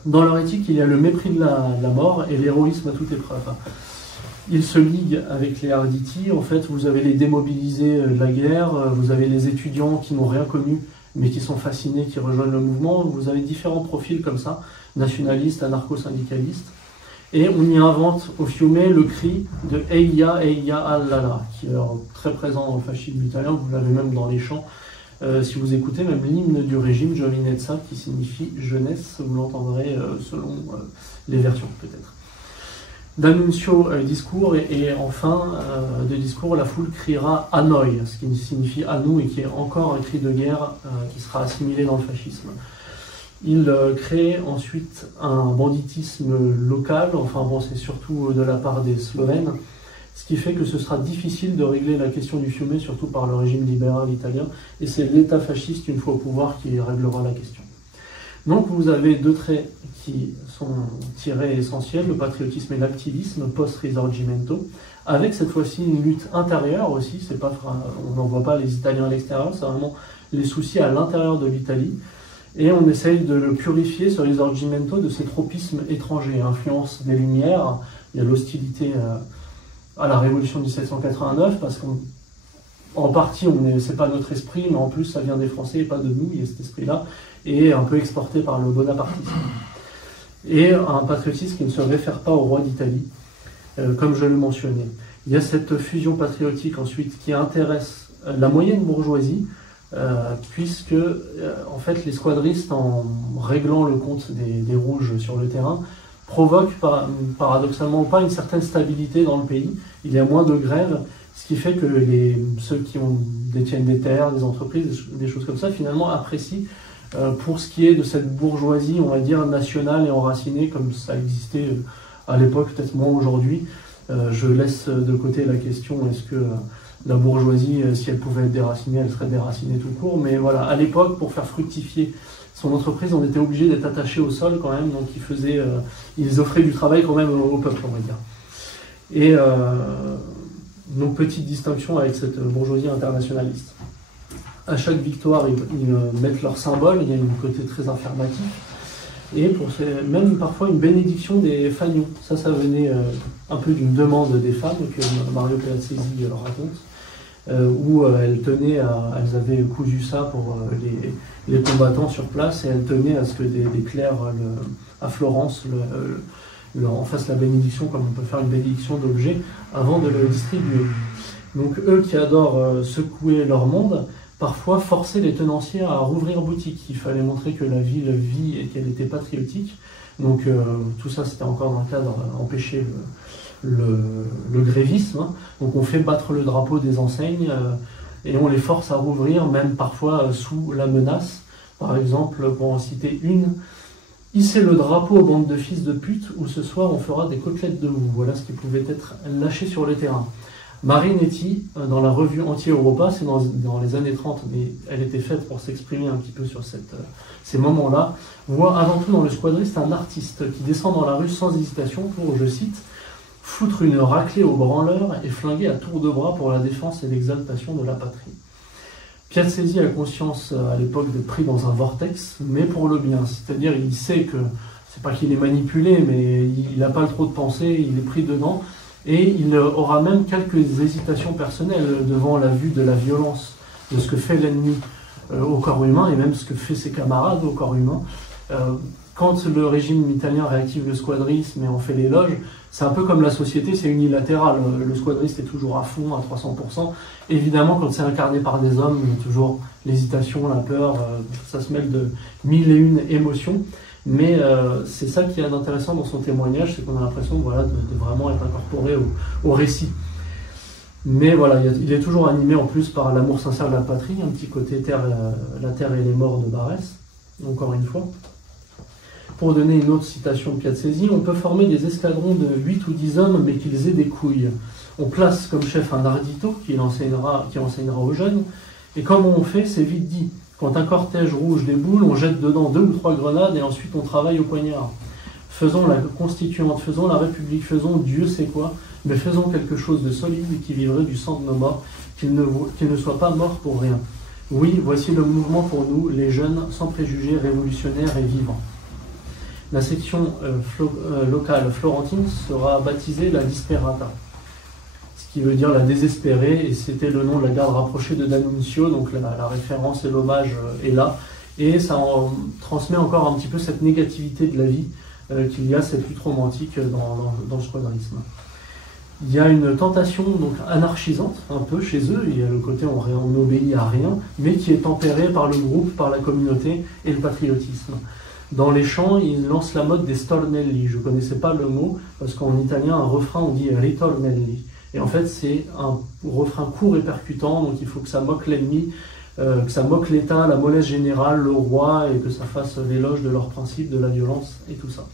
Dans leur éthique, il y a le mépris de la mort et l'héroïsme à toute épreuve. Ils se liguent avec les Arditi. En fait, vous avez les démobilisés de la guerre, vous avez les étudiants qui n'ont rien connu, mais qui sont fascinés, qui rejoignent le mouvement. Vous avez différents profils comme ça, nationalistes, anarcho-syndicalistes. Et on y invente au Fiume le cri de Eia, Eia, Allala, qui est très présent dans le fascisme italien, vous l'avez même dans les chants. Si vous écoutez même l'hymne du régime, Giovinezza, qui signifie jeunesse, vous l'entendrez selon les versions peut-être. D'Annunzio discours et en fin de discours, la foule criera à noi, ce qui signifie à nous et qui est encore un cri de guerre qui sera assimilé dans le fascisme. Il crée ensuite un banditisme local, enfin bon, c'est surtout de la part des Slovènes, ce qui fait que ce sera difficile de régler la question du Fiume, surtout par le régime libéral italien, et c'est l'État fasciste, une fois au pouvoir, qui réglera la question. Donc vous avez deux traits qui sont tirés essentiels, le patriotisme et l'activisme post-Risorgimento, avec cette fois-ci une lutte intérieure aussi, on n'en voit pas les Italiens à l'extérieur, c'est vraiment les soucis à l'intérieur de l'Italie, et on essaye de le purifier sur Risorgimento de ses tropismes étrangers, influence des Lumières, il y a l'hostilité à la Révolution de 1789, parce qu'en partie, c'est pas notre esprit, mais en plus, ça vient des Français et pas de nous, il y a cet esprit-là, et un peu exporté par le bonapartisme. Et un patriotisme qui ne se réfère pas au roi d'Italie, comme je le mentionnais. Il y a cette fusion patriotique ensuite qui intéresse la moyenne bourgeoisie, puisque en fait les squadristes, en réglant le compte des rouges sur le terrain, provoquent paradoxalement pas une certaine stabilité dans le pays. Il y a moins de grèves, ce qui fait que ceux qui détiennent des terres, des entreprises, des choses comme ça, finalement apprécient pour ce qui est de cette bourgeoisie, on va dire, nationale et enracinée, comme ça existait à l'époque, peut-être moins aujourd'hui. Je laisse de côté la question, est-ce que la bourgeoisie, si elle pouvait être déracinée, elle serait déracinée tout court. Mais voilà, à l'époque, pour faire fructifier son entreprise, on était obligé d'être attaché au sol quand même, donc ils offraient du travail quand même au peuple, on va dire. Et nos petites distinctions avec cette bourgeoisie internationaliste. À chaque victoire, ils mettent leur symbole, il y a un côté très affirmatif, et même parfois une bénédiction des fanions. Ça venait un peu d'une demande des femmes que Mario Piazzesi raconte, où elles avaient cousu ça pour les combattants sur place, et elles tenaient à ce que des clercs à Florence en fassent la bénédiction, comme on peut faire une bénédiction d'objet, avant de le distribuer. Donc eux qui adorent secouer leur monde, parfois forcer les tenanciers à rouvrir boutique. Il fallait montrer que la ville vit et qu'elle était patriotique. Donc tout ça, c'était encore dans le cadre d'empêcher le grévisme. Donc on fait battre le drapeau des enseignes et on les force à rouvrir, même parfois sous la menace. Par exemple, pour en citer une, Hissez le drapeau aux bandes de fils de pute, ou ce soir on fera des côtelettes de vous. Voilà ce qui pouvait être lâché sur le terrain. Marinetti, dans la revue Anti-Europa, c'est dans les années 30, mais elle était faite pour s'exprimer un petit peu sur ces moments-là, voit avant tout dans le squadriste un artiste qui descend dans la rue sans hésitation pour, je cite, foutre une raclée aux branleurs et flinguer à tour de bras pour la défense et l'exaltation de la patrie. Piazzesi a conscience à l'époque d'être pris dans un vortex, mais pour le bien, c'est-à-dire il sait que, c'est pas qu'il est manipulé, mais il n'a pas trop de pensée, il est pris dedans, et il aura même quelques hésitations personnelles devant la vue de la violence, de ce que fait l'ennemi au corps humain, et même ce que fait ses camarades au corps humain. Quand le régime italien réactive le squadrisme et en fait l'éloge, c'est un peu comme la société, c'est unilatéral. Le squadriste est toujours à fond, à 300%. Évidemment, quand c'est incarné par des hommes, il y a toujours l'hésitation, la peur, ça se mêle de mille et une émotions. Mais c'est ça qui est intéressant dans son témoignage, c'est qu'on a l'impression voilà, de vraiment être incorporé au récit. Mais voilà, il est toujours animé en plus par l'amour sincère de la patrie, un petit côté la terre et les morts de Barès, encore une fois. Pour donner une autre citation de Piazzesi, on peut former des escadrons de 8 ou 10 hommes, mais qu'ils aient des couilles. On place comme chef un ardito qui enseignera aux jeunes, et comme on fait, c'est vite dit. Quand un cortège rouge déboule, on jette dedans 2 ou 3 grenades, et ensuite on travaille au poignard. Faisons la constituante, faisons la République, faisons Dieu sait quoi, mais faisons quelque chose de solide qui vivrait du sang de nos morts, qu'ils ne soient pas morts pour rien. Oui, voici le mouvement pour nous, les jeunes, sans préjugés, révolutionnaires et vivants. La section locale florentine sera baptisée la Disperata, ce qui veut dire la désespérée, et c'était le nom de la garde rapprochée de D'Annunzio, donc la référence et l'hommage est là, et ça transmet encore un petit peu cette négativité de la vie qu'il y a, cette lutte romantique dans le squadrisme. Il y a une tentation donc anarchisante un peu chez eux, il y a le côté on n'obéit à rien, mais qui est tempéré par le groupe, par la communauté et le patriotisme. Dans les chants, ils lancent la mode des stornelli. Je ne connaissais pas le mot, parce qu'en italien, un refrain, on dit ritornelli. Et en fait, c'est un refrain court et percutant, donc il faut que ça moque l'ennemi, que ça moque l'État, la mollesse générale, le roi, et que ça fasse l'éloge de leurs principes, de la violence et tout ça.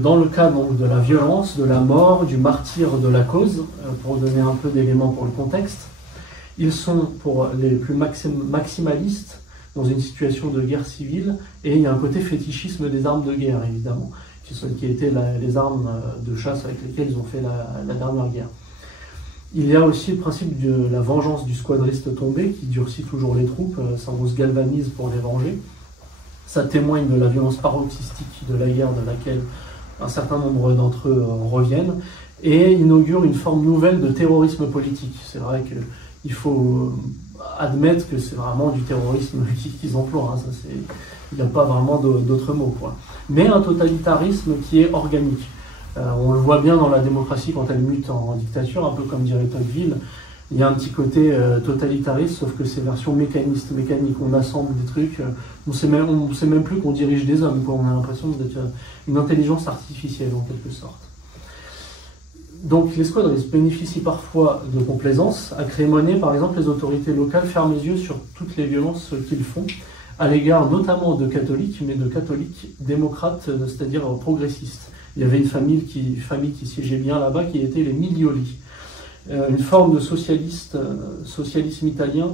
Dans le cas donc, de la violence, de la mort, du martyre de la cause, pour donner un peu d'éléments pour le contexte, ils sont pour les plus maximalistes, dans une situation de guerre civile, et il y a un côté fétichisme des armes de guerre, évidemment, qui étaient les armes de chasse avec lesquelles ils ont fait la dernière guerre. Il y a aussi le principe de la vengeance du squadriste tombé, qui durcit toujours les troupes, ça on se galvanise pour les venger. Ça témoigne de la violence paroxystique de la guerre de laquelle un certain nombre d'entre eux reviennent, et inaugure une forme nouvelle de terrorisme politique. C'est vrai qu'il faut admettre que c'est vraiment du terrorisme qu'ils emploient, hein. Il n'y a pas vraiment d'autres mots, quoi. Mais un totalitarisme qui est organique. On le voit bien dans la démocratie quand elle mute en dictature, un peu comme dirait Tocqueville. Il y a un petit côté totalitariste, sauf que c'est version mécanique. On assemble des trucs, on sait même plus qu'on dirige des hommes, quoi. On a l'impression d'être une intelligence artificielle en quelque sorte. Donc les squadristes bénéficient parfois de complaisance. À Crémonée, par exemple, les autorités locales ferment les yeux sur toutes les violences qu'ils font, à l'égard notamment de catholiques, mais de catholiques démocrates, c'est-à-dire progressistes. Il y avait une famille qui siégeait bien là-bas, qui était les Miglioli. Une forme de socialisme italien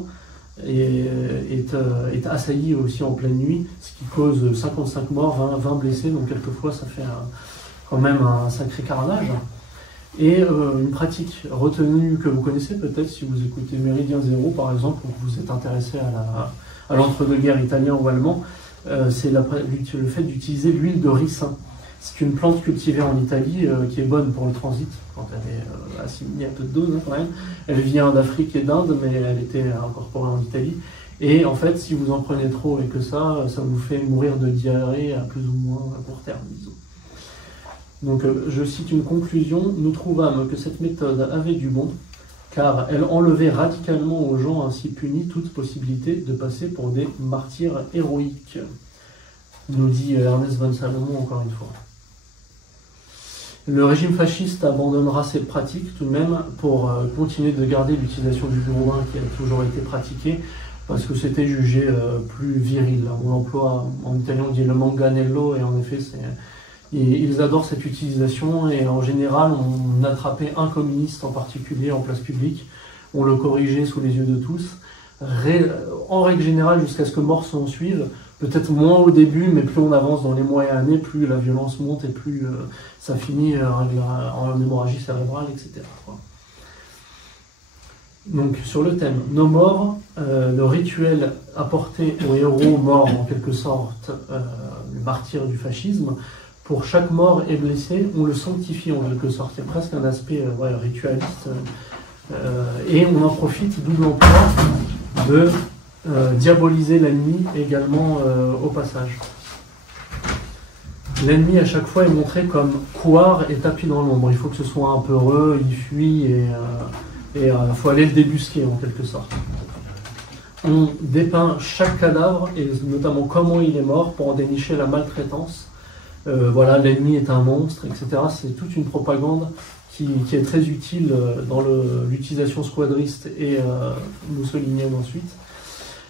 est assaillie aussi en pleine nuit, ce qui cause 55 morts, 20 blessés, donc quelquefois ça fait quand même un sacré carnage. Et une pratique retenue que vous connaissez peut-être si vous écoutez Méridien Zéro par exemple, ou que vous êtes intéressé à l'entre-deux-guerres italien ou allemand, c'est le fait d'utiliser l'huile de ricin. C'est une plante cultivée en Italie qui est bonne pour le transit, quand elle est assimilée à peu de dose, hein, quand même. Elle vient d'Afrique et d'Inde, mais elle était incorporée en Italie. Et en fait, si vous en prenez trop et que ça vous fait mourir de diarrhée à plus ou moins à court terme, disons. Donc, je cite une conclusion. Nous trouvâmes que cette méthode avait du bon, car elle enlevait radicalement aux gens ainsi punis toute possibilité de passer pour des martyrs héroïques, nous dit Ernest von Salomon encore une fois. Le régime fasciste abandonnera cette pratique tout de même pour continuer de garder l'utilisation du bourrin qui a toujours été pratiquée, parce que c'était jugé plus viril. On l'emploie, en italien on dit le manganello, et en effet ils adorent cette utilisation, et en général on attrapait un communiste en particulier en place publique, on le corrigeait sous les yeux de tous, en règle générale jusqu'à ce que mort s'en suive, peut-être moins au début, mais plus on avance dans les mois et années, plus la violence monte et plus ça finit en hémorragie cérébrale, etc. Donc sur le thème nos morts, le rituel apporté aux héros morts, en quelque sorte le martyr du fascisme, pour chaque mort et blessé, on le sanctifie en quelque sorte. Il y a presque un aspect ritualiste, et on en profite, double emploi, de diaboliser l'ennemi également au passage. L'ennemi à chaque fois est montré comme couard et tapis dans l'ombre. Il faut que ce soit un peu heureux, il fuit et il faut aller le débusquer en quelque sorte. On dépeint chaque cadavre et notamment comment il est mort pour en dénicher la maltraitance. Voilà, l'ennemi est un monstre, etc. C'est toute une propagande qui est très utile dans l'utilisation squadriste et mussolinienne ensuite.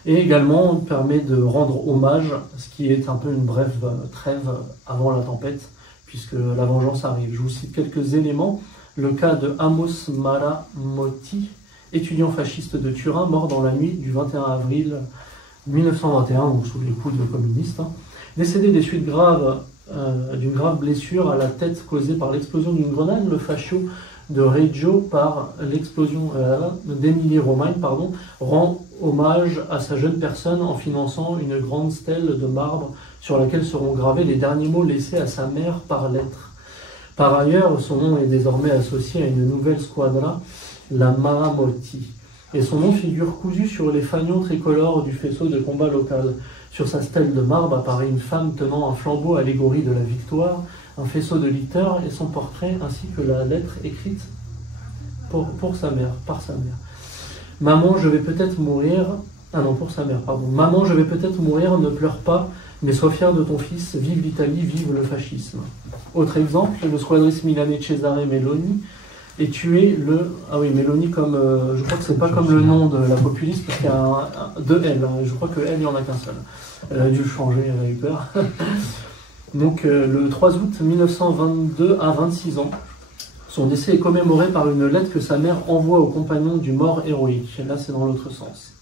Et également permet de rendre hommage, ce qui est un peu une brève trêve avant la tempête, puisque la vengeance arrive. Je vous cite quelques éléments. Le cas de Amos Maramotti, étudiant fasciste de Turin, mort dans la nuit du 21 avril 1921, ou sous les coups de communistes, décédé des suites graves d'une grave blessure à la tête causée par l'explosion d'une grenade, le fascio de Reggio par l'explosion d'Émilie-Romagne, rend hommage à sa jeune personne en finançant une grande stèle de marbre sur laquelle seront gravés les derniers mots laissés à sa mère par lettre. Par ailleurs, son nom est désormais associé à une nouvelle squadra, la Maramotti, et son nom figure cousu sur les fanions tricolores du faisceau de combat local. Sur sa stèle de marbre apparaît une femme tenant un flambeau allégorie de la victoire, un faisceau de litteurs et son portrait, ainsi que la lettre écrite pour sa mère, par sa mère. Maman, je vais peut-être mourir. Ah non, pour sa mère, pardon. Maman, je vais peut-être mourir, ne pleure pas, mais sois fier de ton fils, vive l'Italie, vive le fascisme. Autre exemple, le squadriste milanais Cesare Meloni est tué le... Ah oui, Meloni comme... je crois que c'est pas comme le nom de la populiste, parce qu'il y a deux L. Je crois que L, il n'y en a qu'un seul. Elle a dû le changer, elle a eu peur. Donc le 3 août 1922, à 26 ans, son décès est commémoré par une lettre que sa mère envoie aux compagnons du mort héroïque. Et là, c'est dans l'autre sens.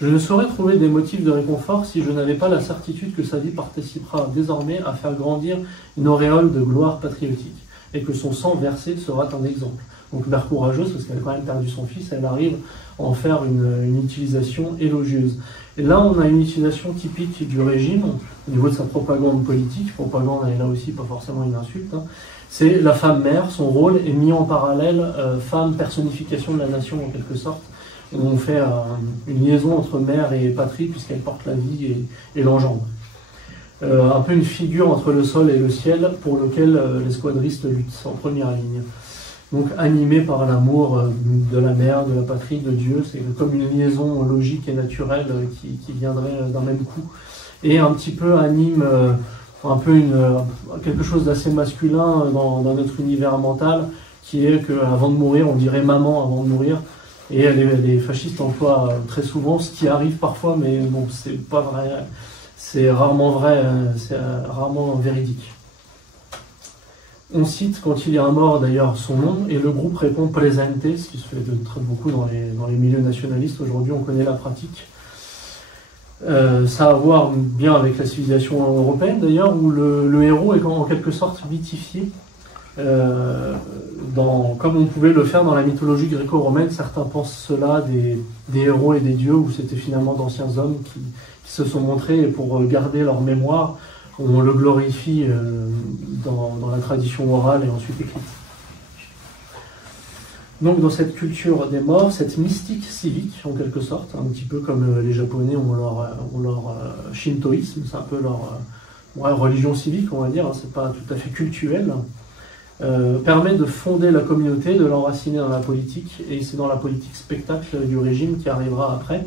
Je ne saurais trouver des motifs de réconfort si je n'avais pas la certitude que sa vie participera désormais à faire grandir une auréole de gloire patriotique, et que son sang versé sera un exemple. Donc mère courageuse, parce qu'elle a quand même perdu son fils, elle arrive à en faire une utilisation élogieuse. Et là, on a une utilisation typique du régime, au niveau de sa propagande politique. Propagande, elle est là aussi pas forcément une insulte. C'est la femme mère, son rôle est mis en parallèle, femme personnification de la nation en quelque sorte. On fait une liaison entre mère et patrie, puisqu'elle porte la vie et l'engendre. Un peu une figure entre le sol et le ciel, pour lequel les squadristes luttent en première ligne. Donc animé par l'amour de la mère, de la patrie, de Dieu, c'est comme une liaison logique et naturelle qui viendrait d'un même coup. Et un petit peu anime un peu quelque chose d'assez masculin dans notre univers mental, qui est qu'avant de mourir, on dirait maman avant de mourir. Et les fascistes emploient très souvent, ce qui arrive parfois, mais bon, c'est pas vrai, c'est rarement vrai, c'est rarement véridique. On cite, quand il y a un mort d'ailleurs, son nom, et le groupe répond presente, ce qui se fait très beaucoup dans les milieux nationalistes. Aujourd'hui, on connaît la pratique. Ça a à voir bien avec la civilisation européenne d'ailleurs, où le héros est en quelque sorte mythifié. Comme on pouvait le faire dans la mythologie gréco-romaine, certains pensent cela des héros et des dieux, où c'était finalement d'anciens hommes qui se sont montrés, et pour garder leur mémoire, on le glorifie dans la tradition orale et ensuite écrite. Donc dans cette culture des morts, cette mystique civique en quelque sorte, un petit peu comme les Japonais ont leur shintoïsme, c'est un peu leur religion civique, on va dire, c'est pas tout à fait cultuel, permet de fonder la communauté, de l'enraciner dans la politique, et c'est dans la politique spectacle du régime qui arrivera après.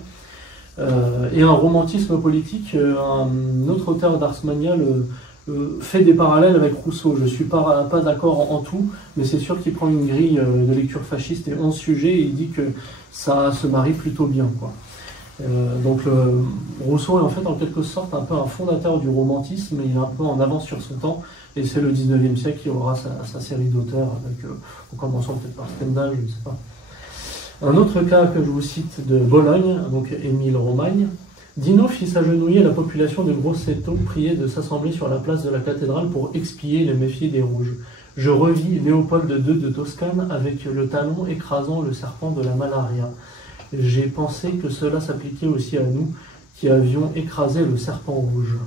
Et un romantisme politique, un autre auteur d'Ars Magna fait des parallèles avec Rousseau. Je ne suis pas d'accord en tout, mais c'est sûr qu'il prend une grille de lecture fasciste et 11 sujets, et il dit que ça se marie plutôt bien, quoi. Donc Rousseau est en fait en quelque sorte un peu un fondateur du romantisme, il est un peu en avance sur son temps, et c'est le 19e siècle qui aura sa série d'auteurs, en commençant peut-être par Stendhal, je ne sais pas. Un autre cas que je vous cite de Bologne, donc Émile Romagne. Dino fit s'agenouiller la population de Grosseto, priée de s'assembler sur la place de la cathédrale pour expier les méfaits des Rouges. Je revis Léopold II de Toscane avec le talon écrasant le serpent de la malaria. J'ai pensé que cela s'appliquait aussi à nous qui avions écrasé le serpent rouge.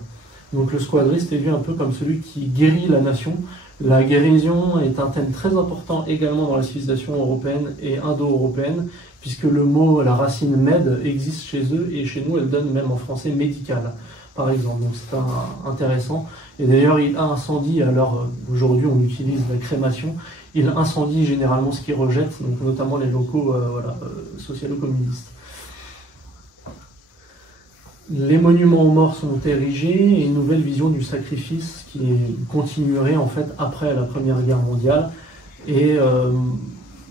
Donc le squadriste est vu un peu comme celui qui guérit la nation. La guérison est un thème très important également dans la civilisation européenne et indo-européenne, puisque le mot, la racine med, existe chez eux, et chez nous elle donne même en français médical, par exemple. Donc c'est intéressant. Et d'ailleurs il incendie, alors aujourd'hui on utilise la crémation, il incendie généralement ce qu'il rejette, donc notamment les locaux socialo-communistes. Les monuments aux morts sont érigés et une nouvelle vision du sacrifice qui continuerait en fait après la Première Guerre mondiale. Et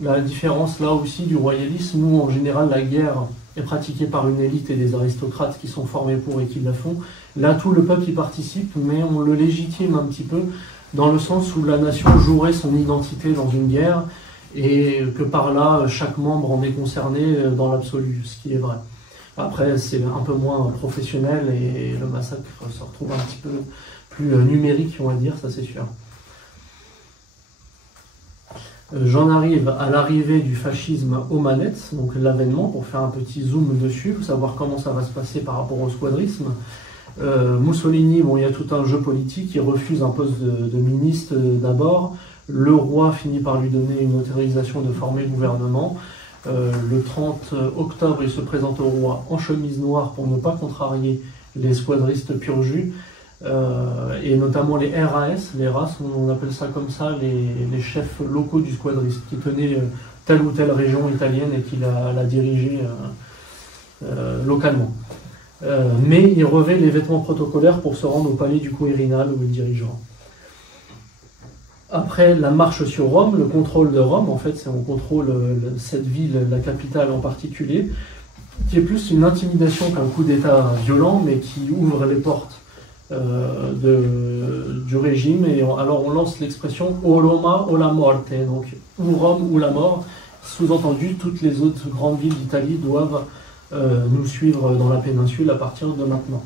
la différence là aussi du royalisme, où en général la guerre est pratiquée par une élite et des aristocrates qui sont formés pour et qui la font. Là tout le peuple y participe, mais on le légitime un petit peu dans le sens où la nation jouerait son identité dans une guerre et que par là chaque membre en est concerné dans l'absolu, ce qui est vrai. Après, c'est un peu moins professionnel et le massacre se retrouve un petit peu plus numérique, on va dire, ça c'est sûr. J'en arrive à l'arrivée du fascisme aux manettes, donc l'avènement, pour faire un petit zoom dessus, pour savoir comment ça va se passer par rapport au squadrisme. Mussolini, bon, il y a tout un jeu politique, il refuse un poste de ministre d'abord. Le roi finit par lui donner une autorisation de former le gouvernement. Le 30 octobre, il se présente au roi en chemise noire pour ne pas contrarier les squadristes pur jus, et notamment les RAS, les RAS, on appelle ça comme ça, les chefs locaux du squadriste, qui tenaient telle ou telle région italienne et qui la dirigeaient localement. Mais il revêt les vêtements protocolaires pour se rendre au palais du Quirinal où il dirigera. Après la marche sur Rome, le contrôle de Rome, en fait, c'est on contrôle cette ville, la capitale en particulier, qui est plus une intimidation qu'un coup d'État violent, mais qui ouvre les portes du régime. Et alors on lance l'expression « o Roma o la morte », donc « ou Rome ou la mort ». Sous-entendu, toutes les autres grandes villes d'Italie doivent nous suivre dans la péninsule à partir de maintenant.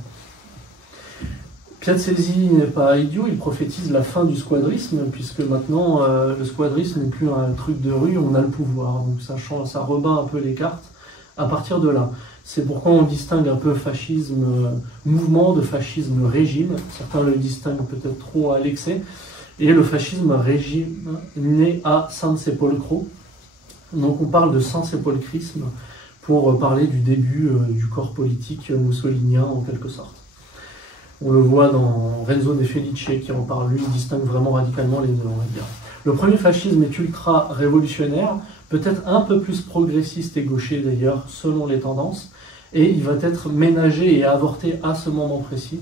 Piazzesi n'est pas idiot, il prophétise la fin du squadrisme, puisque maintenant le squadrisme n'est plus un truc de rue, on a le pouvoir. Donc ça rebat un peu les cartes à partir de là. C'est pourquoi on distingue un peu fascisme mouvement de fascisme régime. Certains le distinguent peut-être trop à l'excès. Et le fascisme régime né à San Sepolcro. Donc on parle de San Sepolcrisme pour parler du début du corps politique moussolinien en quelque sorte. On le voit dans Renzo De Felice qui en parle, lui, il distingue vraiment radicalement les deux, on va dire. Le premier fascisme est ultra-révolutionnaire, peut-être un peu plus progressiste et gaucher d'ailleurs, selon les tendances, et il va être ménagé et avorté à ce moment précis,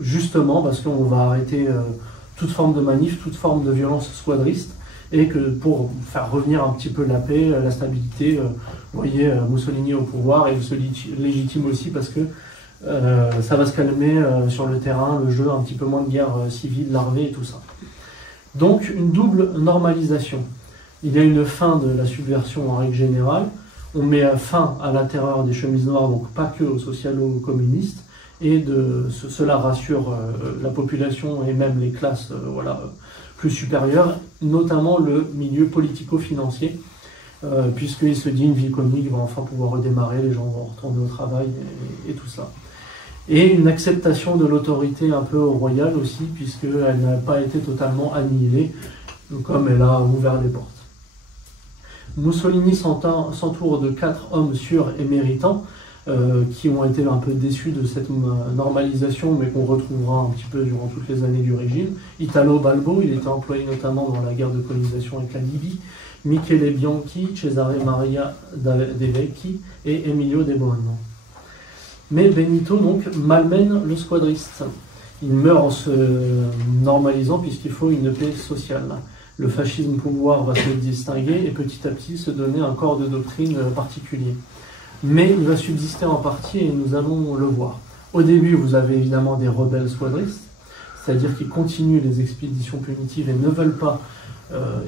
justement parce qu'on va arrêter toute forme de manif, toute forme de violence squadriste, et que pour faire revenir un petit peu la paix, la stabilité, vous voyez Mussolini au pouvoir, et il se légitime aussi parce que ça va se calmer sur le terrain, le jeu, un petit peu moins de guerre civile larvée et tout ça. Donc une double normalisation. Il y a une fin de la subversion en règle générale, on met fin à la terreur des chemises noires, donc pas que aux socialo-communistes, et cela rassure la population et même les classes plus supérieures, notamment le milieu politico-financier, puisqu'il se dit une vie économique va enfin pouvoir redémarrer, les gens vont retourner au travail et tout ça. Et une acceptation de l'autorité un peu royale aussi, puisqu'elle n'a pas été totalement annihilée, comme elle a ouvert les portes. Mussolini s'entoure de 4 hommes sûrs et méritants, qui ont été un peu déçus de cette normalisation, mais qu'on retrouvera un petit peu durant toutes les années du régime. Italo Balbo, il était employé notamment dans la guerre de colonisation avec la Libye, Michele Bianchi, Cesare Maria De Vecchi et Emilio De Bono. Mais Benito donc malmène le squadriste. Il meurt en se normalisant puisqu'il faut une paix sociale. Le fascisme pouvoir va se distinguer et petit à petit se donner un corps de doctrine particulier. mais il va subsister en partie et nous allons le voir. Au début, vous avez évidemment des rebelles squadristes, c'est-à-dire qui continuent les expéditions punitives et ne veulent pas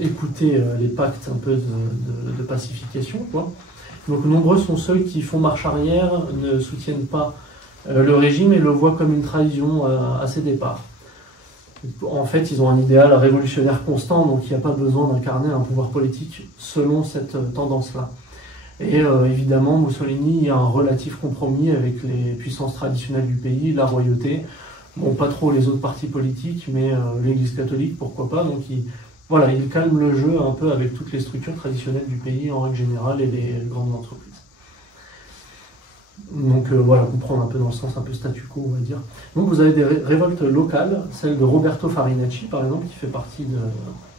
écouter les pactes un peu de pacification, quoi. Donc nombreux sont ceux qui font marche arrière, ne soutiennent pas le régime et le voient comme une trahison à ses départs. En fait, ils ont un idéal révolutionnaire constant, donc il n'y a pas besoin d'incarner un pouvoir politique selon cette tendance-là. Et évidemment, Mussolini a un relatif compromis avec les puissances traditionnelles du pays, la royauté, bon, pas trop les autres partis politiques, mais l'Église catholique, pourquoi pas. Donc il calme le jeu un peu avec toutes les structures traditionnelles du pays en règle générale et les grandes entreprises. Donc voilà, comprendre un peu dans le sens un peu statu quo, on va dire. Donc vous avez des révoltes locales, celle de Roberto Farinacci par exemple, qui fait partie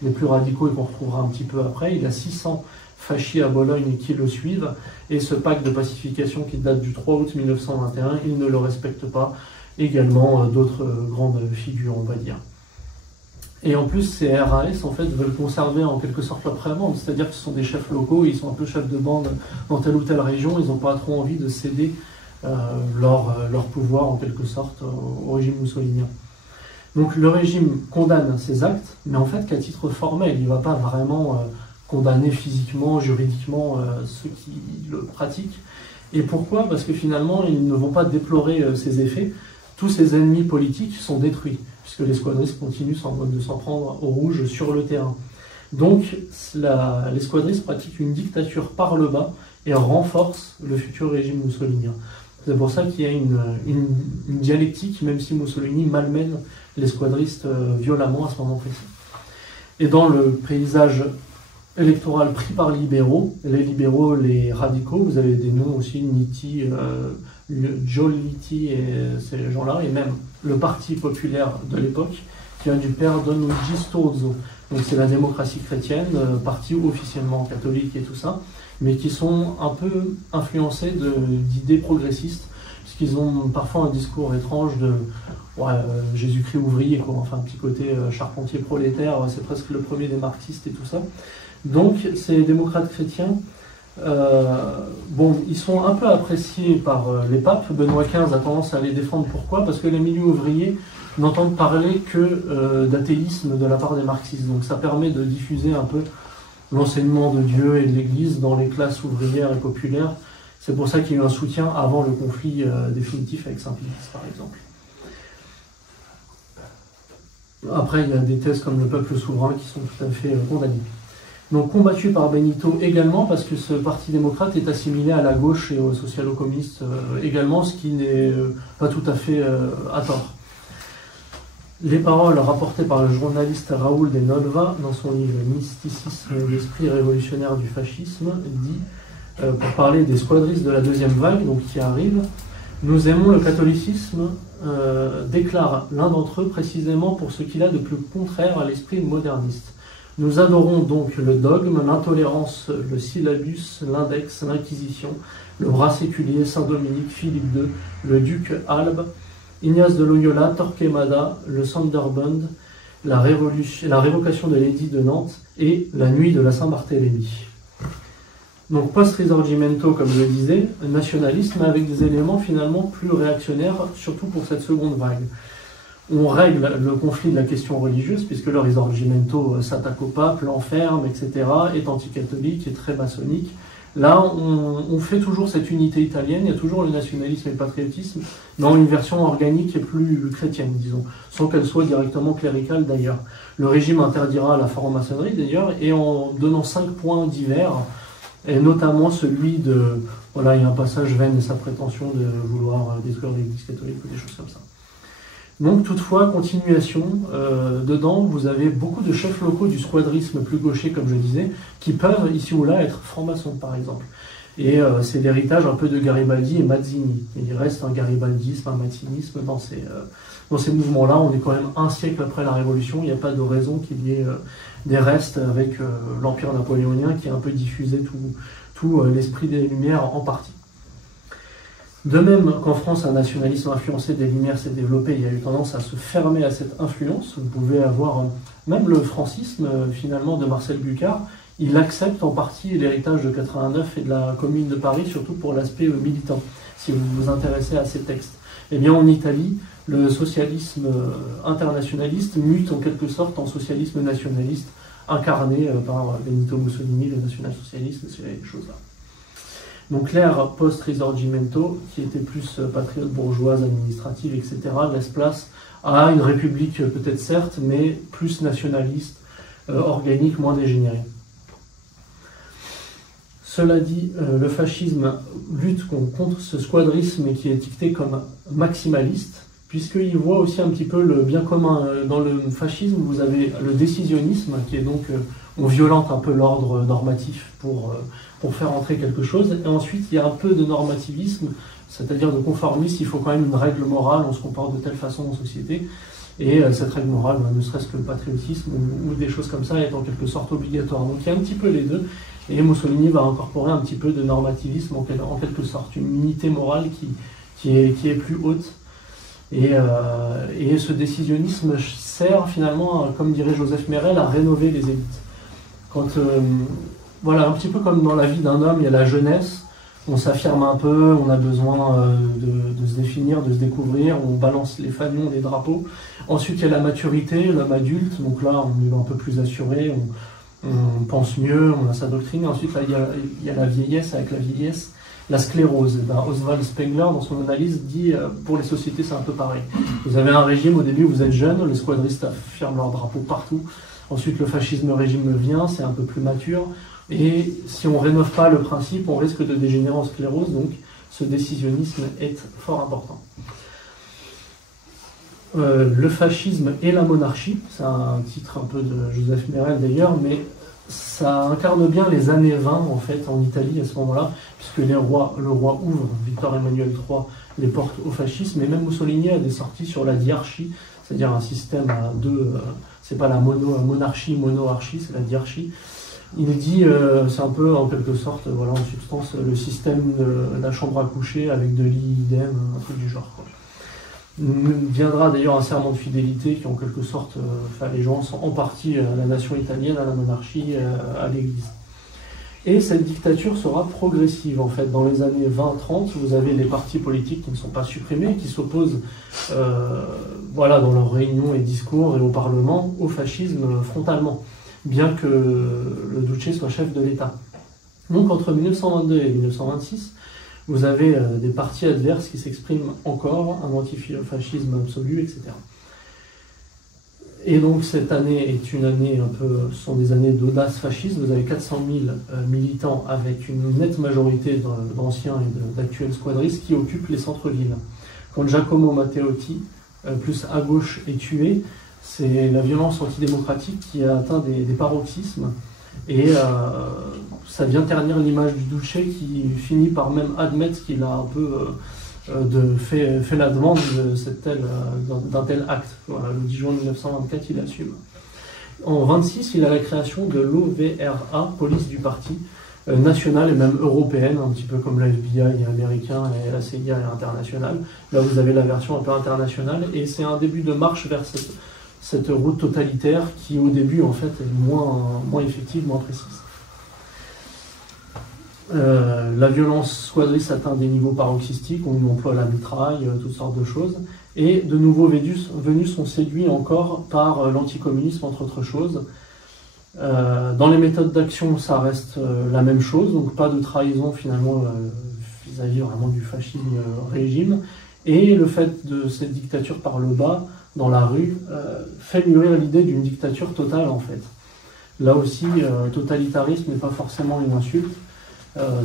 des plus radicaux et qu'on retrouvera un petit peu après. Il a 600 fascis à Bologne qui le suivent, et ce pacte de pacification qui date du 3 août 1921, il ne le respecte pas. Également d'autres grandes figures, on va dire. Et en plus, ces RAS, en fait, veulent conserver en quelque sorte leur pré-bande, c'est-à-dire que ce sont des chefs locaux, ils sont un peu chefs de bande dans telle ou telle région, ils n'ont pas trop envie de céder leur pouvoir, en quelque sorte, au régime moussolinien. Donc le régime condamne ces actes, mais en fait qu'à titre formel, il ne va pas vraiment condamner physiquement, juridiquement ceux qui le pratiquent. Et pourquoi? Parce que finalement, ils ne vont pas déplorer ces effets. Tous ces ennemis politiques sont détruits, puisque les squadristes continuent de s'en prendre au rouge sur le terrain. Donc les squadristes pratiquent une dictature par le bas et renforcent le futur régime moussolinien. C'est pour ça qu'il y a une dialectique, même si Mussolini malmène les squadristes violemment à ce moment précis. Et dans le paysage électoral pris par les libéraux, les radicaux, vous avez des noms aussi, Nitti, Giolitti et ces gens-là, et même le parti populaire de l'époque, qui vient du père Don Luigi Sturzo. Donc c'est la démocratie chrétienne, parti officiellement catholique et tout ça, mais qui sont un peu influencés d'idées progressistes, puisqu'ils ont parfois un discours étrange de Jésus-Christ ouvrier, quoi. Enfin un petit côté charpentier prolétaire, c'est presque le premier des marxistes et tout ça. Donc ces démocrates chrétiens, ils sont un peu appréciés par les papes. Benoît XV a tendance à les défendre. Pourquoi? Parce que les milieux ouvriers n'entendent parler que d'athéisme de la part des marxistes. Donc ça permet de diffuser un peu l'enseignement de Dieu et de l'Église dans les classes ouvrières et populaires. C'est pour ça qu'il y a eu un soutien avant le conflit définitif avec Saint-Sulpice, par exemple. Après, il y a des thèses comme le peuple souverain qui sont tout à fait condamnées. Donc combattu par Benito également, parce que ce parti démocrate est assimilé à la gauche et aux socialo-communistes également, ce qui n'est pas tout à fait à tort. Les paroles rapportées par le journaliste Raoul de Nolva dans son livre Mysticisme et l'esprit révolutionnaire du fascisme dit, pour parler des squadristes de la deuxième vague, donc qui arrivent, nous aimons le catholicisme, déclare l'un d'entre eux précisément pour ce qu'il a de plus contraire à l'esprit moderniste. Nous adorons donc le dogme, l'intolérance, le syllabus, l'index, l'inquisition, le bras séculier, Saint-Dominique, Philippe II, le duc Albe, Ignace de Loyola, Torquemada, le Sonderbund, la révocation de l'édit de Nantes et la nuit de la Saint-Barthélemy. Donc post-risorgimento, comme je le disais, nationalisme, mais avec des éléments finalement plus réactionnaires, surtout pour cette seconde vague. On règle le conflit de la question religieuse, puisque le risorgimento s'attaque au pape, l'enferme, etc., est anticatholique, est très maçonnique. Là, on fait toujours cette unité italienne, il y a toujours le nationalisme et le patriotisme, dans une version organique et plus chrétienne, disons, sans qu'elle soit directement cléricale d'ailleurs. Le régime interdira la franc-maçonnerie d'ailleurs, et en donnant 5 points divers, et notamment celui de, il y a un passage vaine et sa prétention de vouloir détruire l'Église catholique ou des choses comme ça. Donc toutefois, continuation, dedans vous avez beaucoup de chefs locaux du squadrisme plus gaucher, comme je disais, qui peuvent ici ou là être francs-maçons par exemple. Et c'est l'héritage un peu de Garibaldi et Mazzini. Et il reste un garibaldisme, un mazzinisme dans ces mouvements-là. On est quand même un siècle après la Révolution, il n'y a pas de raison qu'il y ait des restes avec l'Empire napoléonien qui a un peu diffusé tout l'esprit des Lumières en partie. De même qu'en France, un nationalisme influencé des Lumières s'est développé, il y a eu tendance à se fermer à cette influence. Vous pouvez avoir même le francisme, finalement, de Marcel Bucard. il accepte en partie l'héritage de 89 et de la Commune de Paris, surtout pour l'aspect militant, si vous vous intéressez à ces textes. Eh bien, en Italie, le socialisme internationaliste mute en quelque sorte en socialisme nationaliste, incarné par Benito Mussolini, le national-socialiste, ces choses-là. Donc l'ère post-Risorgimento, qui était plus patriote bourgeoise, administrative, etc., laisse place à une république peut-être certes, mais plus nationaliste, organique, moins dégénérée. Cela dit, le fascisme lutte contre ce squadrisme qui est dicté comme maximaliste, puisqu'il voit aussi un petit peu le bien commun. Dans le fascisme, vous avez le décisionnisme, qui est donc, on violente un peu l'ordre normatif pour faire entrer quelque chose, et ensuite il y a un peu de normativisme, c'est-à-dire de conformisme, il faut quand même une règle morale, on se comporte de telle façon en société, et cette règle morale, ne serait-ce que le patriotisme ou des choses comme ça, est en quelque sorte obligatoire. Donc il y a un petit peu les deux, et Mussolini va incorporer un petit peu de normativisme en quelque sorte, une unité morale qui est plus haute. Et ce décisionnisme sert finalement, comme dirait Joseph Merel, à rénover les élites. Voilà, un petit peu comme dans la vie d'un homme, il y a la jeunesse, on s'affirme un peu, on a besoin de se définir, de se découvrir, on balance les fanions, les drapeaux. Ensuite, il y a la maturité, l'homme adulte, donc là, on est un peu plus assuré, on pense mieux, on a sa doctrine. Ensuite, là, il y a la vieillesse, avec la vieillesse, la sclérose. Oswald Spengler, dans son analyse, dit pour les sociétés, c'est un peu pareil. Vous avez un régime, au début, vous êtes jeune, les squadristes affirment leur drapeau partout. Ensuite, le fascisme régime vient, c'est un peu plus mature. Et si on ne rénove pas le principe, on risque de dégénérer en sclérose. Donc, ce décisionnisme est fort important. Le fascisme et la monarchie, c'est un titre un peu de Joseph Merel d'ailleurs, mais ça incarne bien les années 20 en fait en Italie à ce moment-là, puisque le roi ouvre, Victor Emmanuel III, les portes au fascisme, et même Mussolini a des sorties sur la diarchie, c'est-à-dire un système à deux, c'est pas la monarchie, monoarchie, c'est la diarchie. Il dit, c'est un peu en quelque sorte, voilà, en substance, le système de la chambre à coucher avec deux lits idem, un truc du genre, quoi. Viendra d'ailleurs un serment de fidélité qui en quelque sorte fait allégeance en partie à la nation italienne, à la monarchie, à l'église. Et cette dictature sera progressive en fait. Dans les années 20-30, vous avez les partis politiques qui ne sont pas supprimés, qui s'opposent voilà, dans leurs réunions et discours et au Parlement au fascisme frontalement, bien que le Duce soit chef de l'État. Donc entre 1922 et 1926, vous avez des partis adverses qui s'expriment encore, un antifascisme absolu, etc. Et donc cette année est une année un peu, ce sont des années d'audace fasciste. Vous avez 400 000 militants avec une nette majorité d'anciens et d'actuels squadristes qui occupent les centres-villes. Quand Giacomo Matteotti, plus à gauche, est tué, c'est la violence antidémocratique qui a atteint des paroxysmes. Et ça vient ternir l'image du Duce qui finit par même admettre qu'il a un peu fait la demande d'un tel acte. Voilà, le 10 juin 1924, il assume. En 1926, il a la création de l'OVRA, police du parti, nationale et même européenne, un petit peu comme la FBI américain et la CIA internationale. Là, vous avez la version un peu internationale, et c'est un début de marche vers cette route totalitaire qui, au début, en fait, est moins effective, moins précise. La violence squadriste atteint des niveaux paroxystiques, on emploie la mitraille, toutes sortes de choses, et de nouveaux venus sont séduits encore par l'anticommunisme, entre autres choses. Dans les méthodes d'action, ça reste la même chose, donc pas de trahison finalement vis-à-vis vraiment du fascisme régime, et le fait de cette dictature par le bas, dans la rue, fait mûrir l'idée d'une dictature totale en fait. Là aussi, totalitarisme n'est pas forcément une insulte,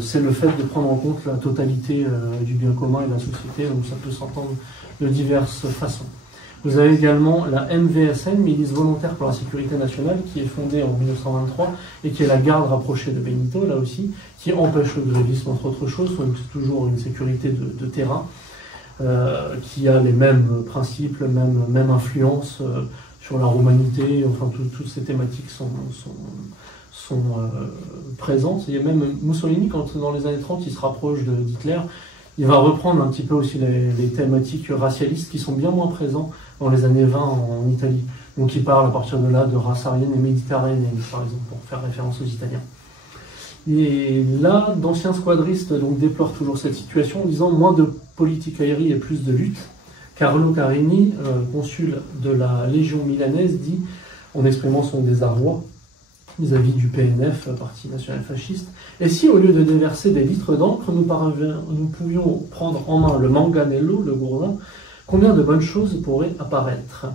c'est le fait de prendre en compte la totalité du bien commun et de la société, donc ça peut s'entendre de diverses façons. Vous avez également la MVSN, Milice volontaire pour la sécurité nationale, qui est fondée en 1923 et qui est la garde rapprochée de Benito, là aussi, qui empêche le grévisme entre autres choses, soit toujours une sécurité de terrain, qui a les mêmes principes, même influence sur la romanité, enfin toutes ces thématiques sont présentes. Il y a même Mussolini, quand dans les années 30 il se rapproche d'Hitler, il va reprendre un petit peu aussi les thématiques racialistes qui sont bien moins présents dans les années 20 en Italie. Donc il parle à partir de là de race aryenne et méditerranéenne, par exemple, pour faire référence aux Italiens. Et là, d'anciens squadristes donc, déplorent toujours cette situation en disant moins de politicaillerie et plus de lutte. Carlo Carini, consul de la Légion milanaise, dit, en exprimant son désarroi vis-à-vis du PNF, Parti national fasciste, et si au lieu de déverser des litres d'encre, nous pouvions prendre en main le manganello, le gourdin, combien de bonnes choses pourraient apparaître?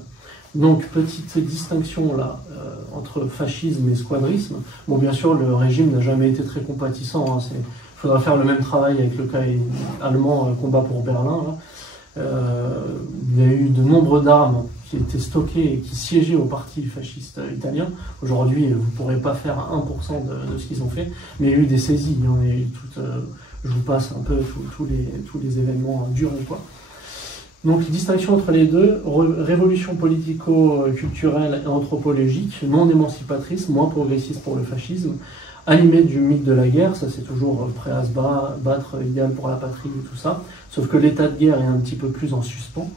Donc, petite distinction là entre fascisme et squadrisme. Bon, bien sûr, le régime n'a jamais été très compatissant. Hein, il faudra faire le même travail avec le cas allemand, combat pour Berlin. Là. Il y a eu de nombreux d'armes qui étaient stockées et qui siégeaient au parti fasciste italien. Aujourd'hui, vous ne pourrez pas faire 1% de ce qu'ils ont fait, mais il y a eu des saisies. Hein, il y a eu je vous passe un peu tous les événements durs ou quoi. Donc, distinction entre les deux, révolution politico-culturelle et anthropologique, non émancipatrice, moins progressiste pour le fascisme, animée du mythe de la guerre, ça c'est toujours prêt à se battre, idéal pour la patrie et tout ça, sauf que l'état de guerre est un petit peu plus en suspens.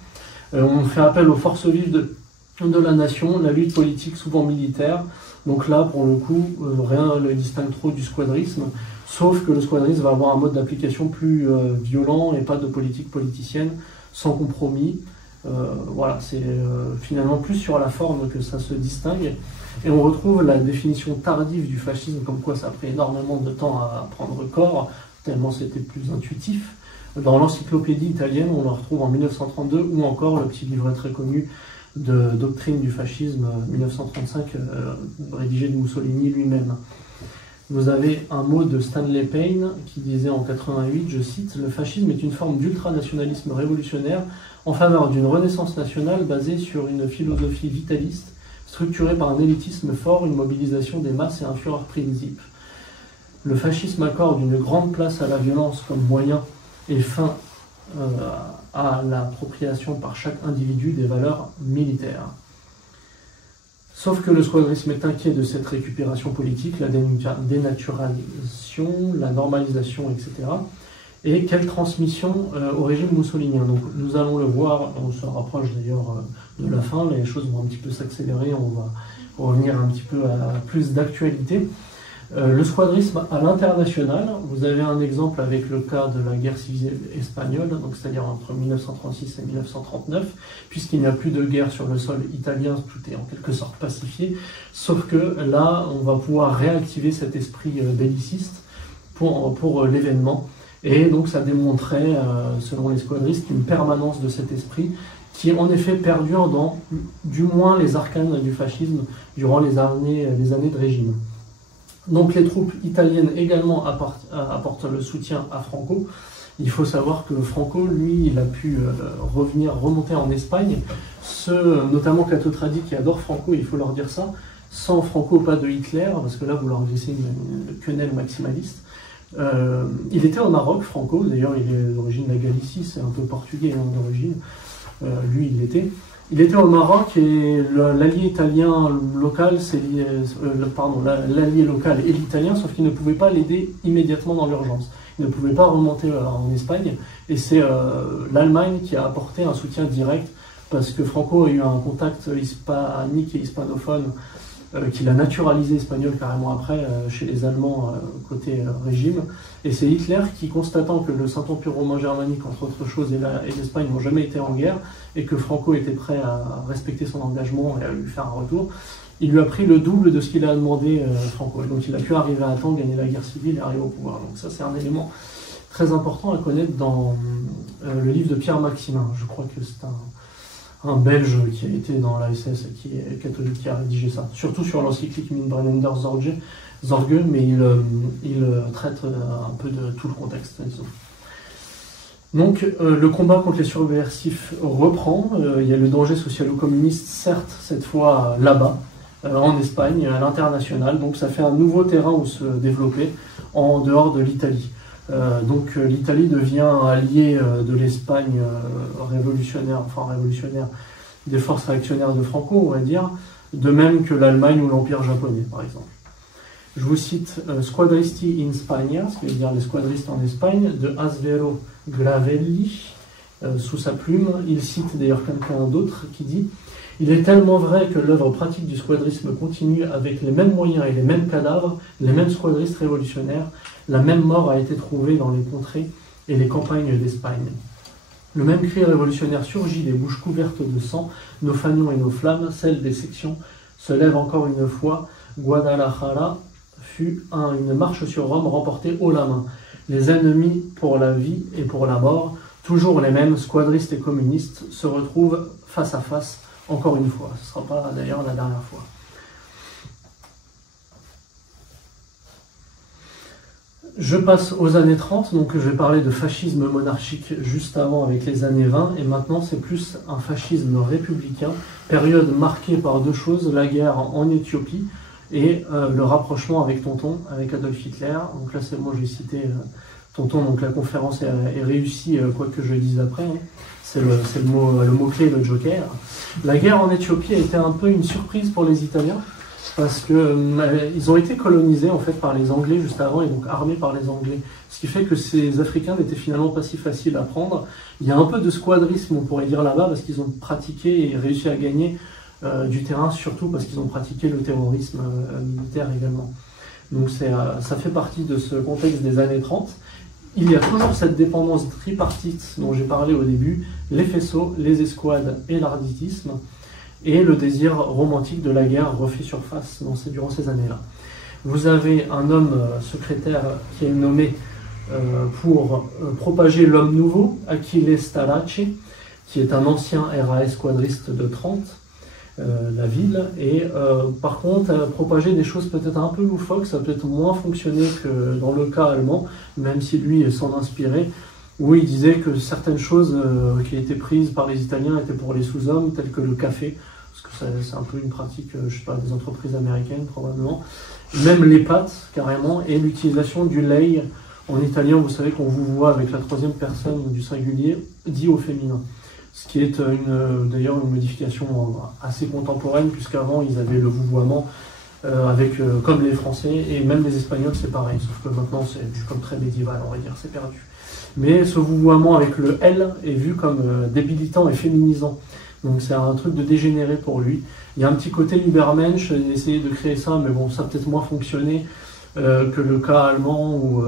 On fait appel aux forces vives de la nation, la lutte politique souvent militaire, donc là pour le coup, rien ne le distingue trop du squadrisme, sauf que le squadrisme va avoir un mode d'application plus violent et pas de politique politicienne, sans compromis. Voilà, c'est finalement plus sur la forme que ça se distingue. Et on retrouve la définition tardive du fascisme, comme quoi ça a pris énormément de temps à prendre corps, tellement c'était plus intuitif. Dans l'encyclopédie italienne, on la retrouve en 1932, ou encore le petit livret très connu de Doctrine du fascisme 1935, rédigé de Mussolini lui-même. Vous avez un mot de Stanley Payne qui disait en 88, je cite, « Le fascisme est une forme d'ultranationalisme révolutionnaire en faveur d'une renaissance nationale basée sur une philosophie vitaliste, structurée par un élitisme fort, une mobilisation des masses et un Führerprinzip. Le fascisme accorde une grande place à la violence comme moyen et fin à l'appropriation par chaque individu des valeurs militaires. » Sauf que le squadrisme est inquiet de cette récupération politique, la dénaturalisation, la normalisation, etc. Et quelle transmission au régime moussolinien. Donc nous allons le voir, on se rapproche d'ailleurs de la fin, les choses vont un petit peu s'accélérer, on va revenir un petit peu à plus d'actualité. Le squadrisme à l'international, vous avez un exemple avec le cas de la guerre civile espagnole, donc c'est-à-dire entre 1936 et 1939, puisqu'il n'y a plus de guerre sur le sol italien, tout est en quelque sorte pacifié, sauf que là, on va pouvoir réactiver cet esprit belliciste pour l'événement, et donc ça démontrait, selon les squadristes, une permanence de cet esprit qui en effet perdure dans du moins les arcanes du fascisme durant les années de régime. Donc les troupes italiennes également apportent le soutien à Franco. Il faut savoir que Franco, lui, il a pu remonter en Espagne. Ceux, notamment Cato-Tradi, qui adorent Franco, il faut leur dire ça, sans Franco, pas de Hitler, parce que là, vous leur laissez une quenelle maximaliste. Il était au Maroc, Franco, d'ailleurs, il est d'origine de la Galicie, c'est un peu portugais hein, d'origine. Lui, il l'était. Il était au Maroc et l'allié italien local, l'allié local est l'italien, sauf qu'il ne pouvait pas l'aider immédiatement dans l'urgence. Il ne pouvait pas remonter en Espagne et c'est l'Allemagne qui a apporté un soutien direct parce que Franco a eu un contact hispanique et hispanophone qu'il a naturalisé espagnol carrément après chez les Allemands côté régime. Et c'est Hitler qui, constatant que le Saint-Empire romain germanique, entre autres choses, et l'Espagne n'ont jamais été en guerre, et que Franco était prêt à respecter son engagement et à lui faire un retour, il lui a pris le double de ce qu'il a demandé Franco. Et donc il a pu arriver à temps, gagner la guerre civile et arriver au pouvoir. Donc ça c'est un élément très important à connaître dans le livre de Pierre Maximin. Je crois que c'est un Belge qui a été dans la SS, qui est catholique, qui a rédigé ça. Surtout sur l'encyclique Minbrennender Zorge, mais il traite un peu de tout le contexte, disons. Donc le combat contre les subversifs reprend, il y a le danger socialo-communiste, certes, cette fois là-bas, en Espagne, à l'international, donc ça fait un nouveau terrain où se développer en dehors de l'Italie. Donc l'Italie devient alliée de l'Espagne révolutionnaire, des forces réactionnaires de Franco, on va dire, de même que l'Allemagne ou l'Empire japonais, par exemple. Je vous cite Squadristi in Spagna, ce qui veut dire les squadristes en Espagne, de Asvero Glavelli, sous sa plume. Il cite d'ailleurs quelqu'un d'autre qui dit Il est tellement vrai que l'œuvre pratique du squadrisme continue avec les mêmes moyens et les mêmes cadavres, les mêmes squadristes révolutionnaires. La même mort a été trouvée dans les contrées et les campagnes d'Espagne. Le même cri révolutionnaire surgit des bouches couvertes de sang, nos fanions et nos flammes, celles des sections, se lève encore une fois. Guadalajara fut une marche sur Rome remportée haut la main. Les ennemis pour la vie et pour la mort, toujours les mêmes, squadristes et communistes, se retrouvent face à face, encore une fois. Ce ne sera pas d'ailleurs la dernière fois. Je passe aux années 30, donc je vais parler de fascisme monarchique juste avant avec les années 20, et maintenant c'est plus un fascisme républicain, période marquée par deux choses, la guerre en Éthiopie et le rapprochement avec Tonton, avec Adolf Hitler. Donc là c'est moi j'ai cité Tonton, donc la conférence est réussie, quoi que je dise après, hein. C'est le mot-clé, le joker. La guerre en Éthiopie a été un peu une surprise pour les Italiens, parce qu'ils ont été colonisés en fait par les Anglais juste avant et donc armés par les Anglais. Ce qui fait que ces Africains n'étaient finalement pas si faciles à prendre. Il y a un peu de squadrisme, on pourrait dire là-bas, parce qu'ils ont pratiqué et réussi à gagner du terrain, surtout parce qu'ils ont pratiqué le terrorisme militaire également. Donc ça fait partie de ce contexte des années 30. Il y a toujours cette dépendance tripartite dont j'ai parlé au début, les faisceaux, les escouades et l'arditisme. Et le désir romantique de la guerre refait surface durant ces années-là. Vous avez un homme secrétaire qui est nommé pour propager l'homme nouveau, Achille Starace, qui est un ancien RAS squadriste de Trente, la ville, et par contre a propagé des choses peut-être un peu loufoques, ça a peut-être moins fonctionné que dans le cas allemand, même si lui s'en inspirait, où il disait que certaines choses qui étaient prises par les Italiens étaient pour les sous-hommes, telles que le café, parce que c'est un peu une pratique, je sais pas, des entreprises américaines probablement. Même les pâtes, carrément, et l'utilisation du lei. En italien, vous savez qu'on vous voit avec la troisième personne du singulier, dit au féminin. Ce qui est d'ailleurs une modification assez contemporaine, puisqu'avant, ils avaient le vouvoiement, comme les Français, et même les Espagnols, c'est pareil. Sauf que maintenant, c'est comme très médiéval, on va dire, c'est perdu. Mais ce vouvoiement avec le L est vu comme débilitant et féminisant. Donc c'est un truc de dégénéré pour lui. Il y a un petit côté Übermensch, essayer de créer ça, mais bon, ça a peut-être moins fonctionné que le cas allemand. Où,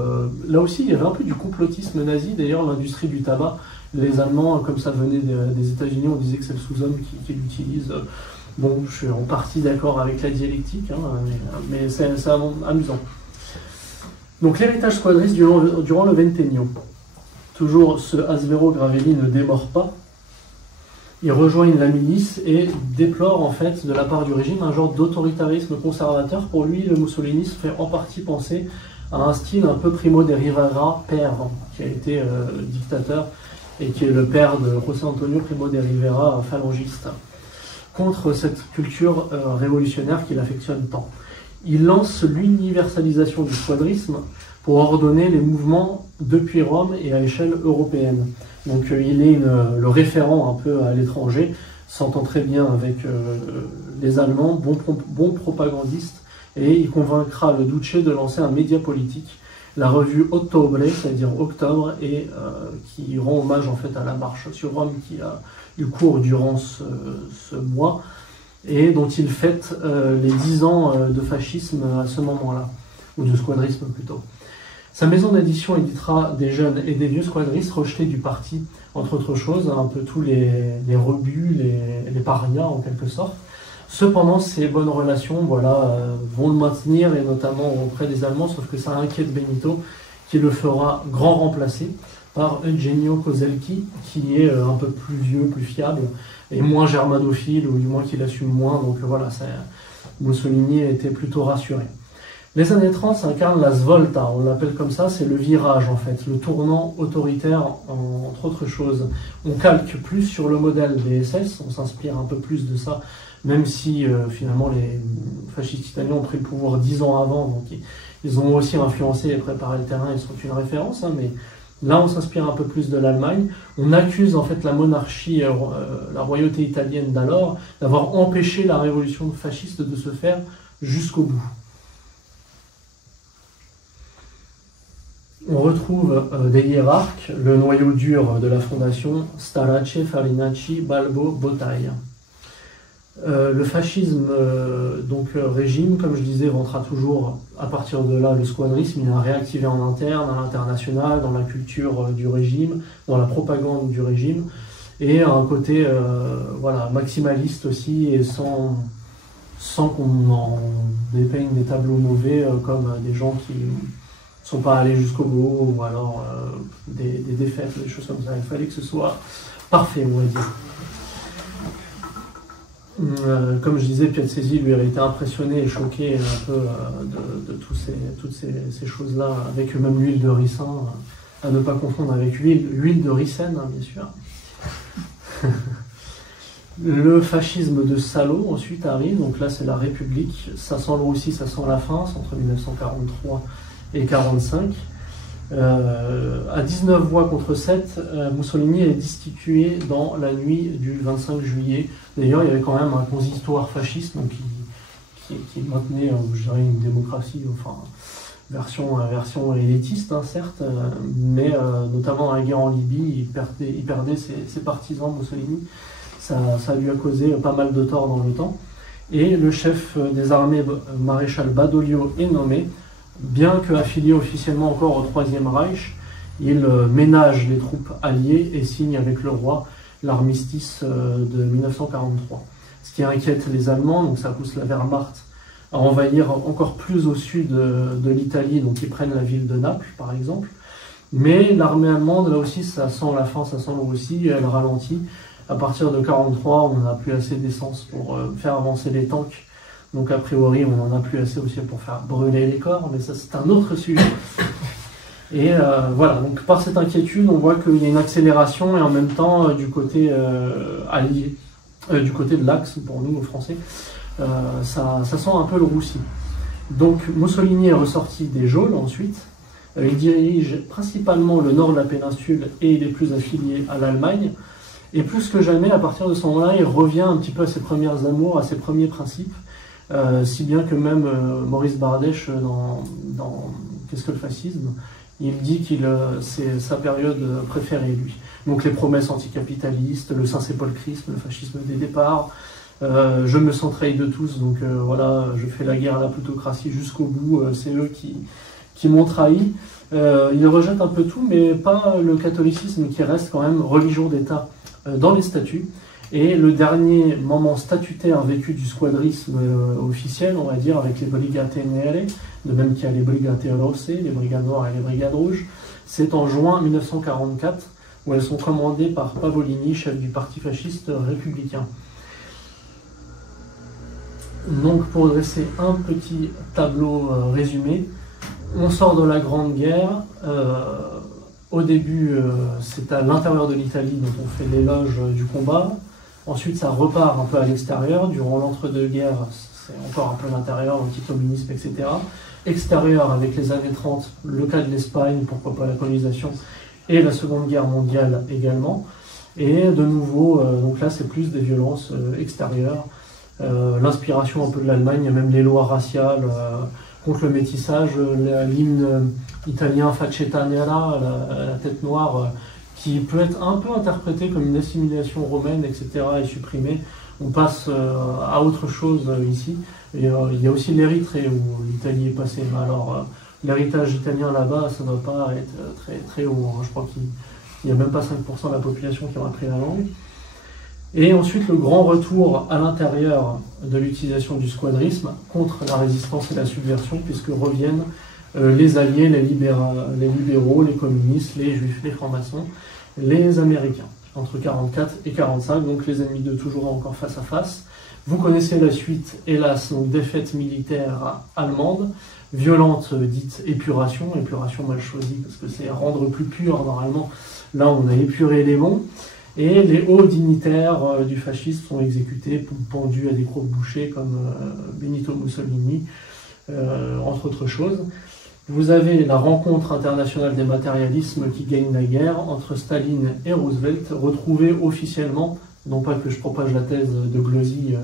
là aussi, il y avait un peu du complotisme nazi. D'ailleurs, l'industrie du tabac, les Allemands, comme ça venait des États-Unis, on disait que c'est le sous-homme qui l'utilise. Bon, je suis en partie d'accord avec la dialectique, hein, mais c'est amusant. Donc l'héritage squadriste durant le Ventennio. Toujours ce Asvero Gravelli ne démord pas. Ils rejoignent la milice et déplorent en fait de la part du régime un genre d'autoritarisme conservateur. Pour lui, le mussolinisme fait en partie penser à un style un peu Primo de Rivera, père, qui a été dictateur et qui est le père de José Antonio Primo de Rivera, phalangiste, contre cette culture révolutionnaire qu'il affectionne tant. Il lance l'universalisation du squadrisme pour ordonner les mouvements depuis Rome et à échelle européenne. Donc il est le référent un peu à l'étranger, s'entend très bien avec les Allemands, bon propagandiste, et il convaincra le Duce de lancer un média politique, la revue Ottobre, c'est-à-dire octobre, et qui rend hommage en fait à la marche sur Rome qui a eu cours durant ce mois, et dont il fête les 10 ans de fascisme à ce moment-là, ou de squadrisme plutôt. Sa maison d'édition éditera des jeunes et des vieux squadristes rejetés du parti, entre autres choses, un peu tous les rebuts, les parias en quelque sorte. Cependant, ces bonnes relations vont le maintenir, et notamment auprès des Allemands, sauf que ça inquiète Benito, qui le fera grand remplacer par Eugenio Koselki, qui est un peu plus vieux, plus fiable, et moins germanophile, ou du moins qu'il assume moins. Donc voilà, Mussolini était plutôt rassuré. Les années 30 incarnent la svolta, on l'appelle comme ça, c'est le virage en fait, le tournant autoritaire entre autres choses. On calque plus sur le modèle des SS, on s'inspire un peu plus de ça, même si finalement les fascistes italiens ont pris le pouvoir 10 ans avant, donc ils ont aussi influencé et préparé le terrain, ils sont une référence, hein, mais là on s'inspire un peu plus de l'Allemagne. On accuse en fait la monarchie, la royauté italienne d'alors, d'avoir empêché la révolution fasciste de se faire jusqu'au bout. On retrouve des hiérarques, le noyau dur de la fondation, Starace, Farinacci, Balbo, Botaille. Le fascisme, régime, comme je disais, vantera toujours à partir de là le squadrisme. Il est réactivé en interne, à l'international, dans la culture du régime, dans la propagande du régime, et un côté maximaliste aussi, et sans qu'on en dépeigne des tableaux mauvais comme des gens qui ne sont pas allés jusqu'au bout, ou alors des défaites, des choses comme ça. Il fallait que ce soit parfait, on va dire. Comme je disais, Piazzesi, lui, avait été impressionné et choqué un peu de toutes ces choses-là, avec même l'huile de ricin, à ne pas confondre avec l'huile de ricin, hein, bien sûr. Le fascisme de Salo, ensuite, arrive, donc là c'est la République, ça sent le roussi, ça sent la fin, c'est entre 1943 et 1945. À 19 voix contre 7, Mussolini est destitué dans la nuit du 25 juillet. D'ailleurs, il y avait quand même un consistoire fasciste donc qui maintenait, je dirais, une démocratie, enfin, version élitiste, hein, certes, mais notamment dans la guerre en Libye, il perdait ses partisans, Mussolini. Ça lui a causé pas mal de tort dans le temps. Et le chef des armées, maréchal Badoglio, est nommé. Bien qu'affilié officiellement encore au Troisième Reich, il ménage les troupes alliées et signe avec le roi l'armistice de 1943. Ce qui inquiète les Allemands, donc ça pousse la Wehrmacht à envahir encore plus au sud de l'Italie, donc ils prennent la ville de Naples par exemple. Mais l'armée allemande, là aussi, ça sent la fin, ça sent le roussi, elle ralentit. À partir de 1943, on n'a plus assez d'essence pour faire avancer les tanks. Donc a priori, on n'en a plus assez aussi pour faire brûler les corps, mais ça c'est un autre sujet. Et voilà, donc par cette inquiétude, on voit qu'il y a une accélération et en même temps du côté allié, du côté de l'Axe, pour nous, aux Français, ça sent un peu le roussi. Donc Mussolini est ressorti des geôles ensuite. Il dirige principalement le nord de la péninsule et il est plus affilié à l'Allemagne. Et plus que jamais, à partir de ce moment-là, il revient un petit peu à ses premières amours, à ses premiers principes. Si bien que même Maurice Bardèche, dans Qu'est-ce que le fascisme, il dit c'est sa période préférée, lui. Donc les promesses anticapitalistes, le saint-sépolcrisme, le fascisme des départs, je me sens trahi de tous, donc voilà, je fais la guerre à la plutocratie jusqu'au bout, c'est eux qui m'ont trahi. Il rejette un peu tout, mais pas le catholicisme qui reste quand même religion d'État dans les statuts. Et le dernier moment statutaire vécu du squadrisme officiel, on va dire, avec les Brigate Nere, de même qu'il y a les Brigate Rosse, les Brigades Noires et les Brigades Rouges, c'est en juin 1944, où elles sont commandées par Pavolini, chef du parti fasciste républicain. Donc pour dresser un petit tableau résumé, on sort de la Grande Guerre. Au début, c'est à l'intérieur de l'Italie dont on fait l'éloge du combat. Ensuite, ça repart un peu à l'extérieur. Durant l'entre-deux-guerres, c'est encore un peu l'intérieur, l'anticommunisme, etc. Extérieur, avec les années 30, le cas de l'Espagne, pourquoi pas la colonisation, et la Seconde Guerre mondiale également. Et de nouveau, donc là, c'est plus des violences extérieures. L'inspiration un peu de l'Allemagne, il y a même les lois raciales contre le métissage, l'hymne italien Facetta Nera, la tête noire, qui peut être un peu interprété comme une assimilation romaine, etc., et supprimé. On passe à autre chose ici. Et, il y a aussi l'Érythrée, où l'Italie est passée. Alors, l'héritage italien là-bas, ça ne doit pas être très, très haut. Hein. Je crois qu'il n'y a même pas 5% de la population qui aura appris la langue. Et ensuite, le grand retour à l'intérieur de l'utilisation du squadrisme contre la résistance et la subversion, puisque reviennent les alliés, les libéraux, les communistes, les juifs, les francs-maçons, les Américains, entre 1944 et 1945, donc les ennemis de toujours encore face à face. Vous connaissez la suite, hélas, donc défaite militaire allemande, violente dite épuration mal choisie, parce que c'est rendre plus pur normalement. Là, on a épuré les monts. Et les hauts dignitaires du fascisme sont exécutés, pendus à des crocs-bouchés comme Benito Mussolini, entre autres choses. Vous avez la rencontre internationale des matérialismes qui gagne la guerre entre Staline et Roosevelt, retrouvée officiellement, non pas que je propage la thèse de Glosy,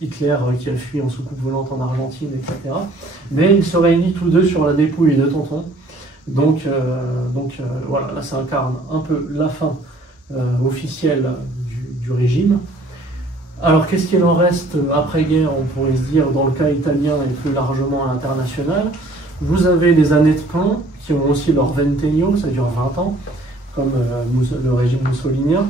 Hitler qui a fui en soucoupe volante en Argentine, etc. Mais ils se réunissent tous deux sur la dépouille de Tonton. Donc voilà, là ça incarne un peu la fin officielle du régime. Alors, qu'est-ce qu'il en reste après-guerre, on pourrait se dire, dans le cas italien et plus largement à l'international? Vous avez les années de plomb, qui ont aussi leur ventennio, ça dure 20 ans, comme le régime moussolinien,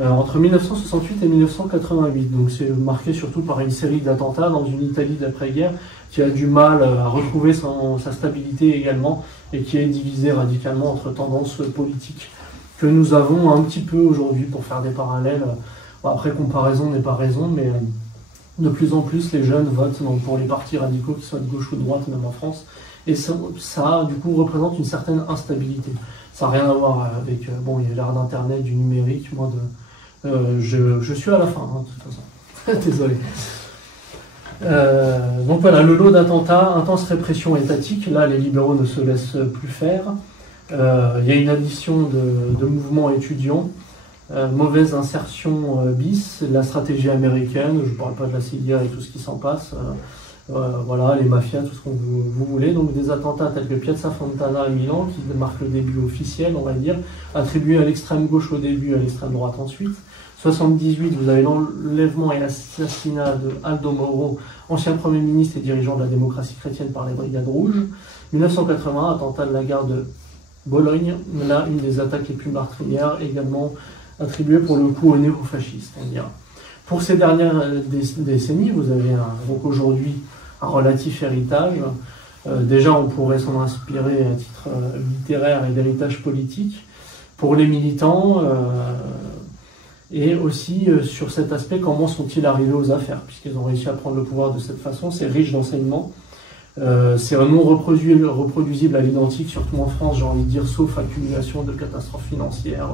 entre 1968 et 1988. Donc c'est marqué surtout par une série d'attentats dans une Italie d'après-guerre qui a du mal à retrouver sa stabilité également, et qui est divisée radicalement entre tendances politiques que nous avons un petit peu aujourd'hui, pour faire des parallèles. Après, comparaison n'est pas raison, mais de plus en plus les jeunes votent pour les partis radicaux, qui soient de gauche ou de droite, même en France, et ça du coup représente une certaine instabilité. Ça n'a rien à voir avec, bon, il y a l'ère d'internet, du numérique, moi je suis à la fin, hein, de toute façon. Désolé. Donc voilà, le lot d'attentats, intense répression étatique, là les libéraux ne se laissent plus faire. Il y a une addition de mouvements étudiants, mauvaise insertion bis, la stratégie américaine, je ne parle pas de la CIA et tout ce qui s'en passe, voilà, les mafias, tout ce que vous voulez, donc des attentats tels que Piazza Fontana à Milan, qui marquent le début officiel, on va dire, attribués à l'extrême gauche au début, à l'extrême droite ensuite. 78, vous avez l'enlèvement et l'assassinat de Aldo Moro, ancien Premier ministre et dirigeant de la démocratie chrétienne, par les Brigades Rouges. 1980, attentat de la gare de Bologne, là une des attaques les plus meurtrières, également attribuée pour le coup aux néo-fascistes, on dira. Pour ces dernières décennies, vous avez donc aujourd'hui un relatif héritage. Déjà, on pourrait s'en inspirer à titre littéraire et d'héritage politique pour les militants, et aussi sur cet aspect, comment sont-ils arrivés aux affaires, puisqu'ils ont réussi à prendre le pouvoir de cette façon. C'est riche d'enseignements. C'est un non reproduisible à l'identique, surtout en France, j'ai envie de dire, sauf accumulation de catastrophes financières,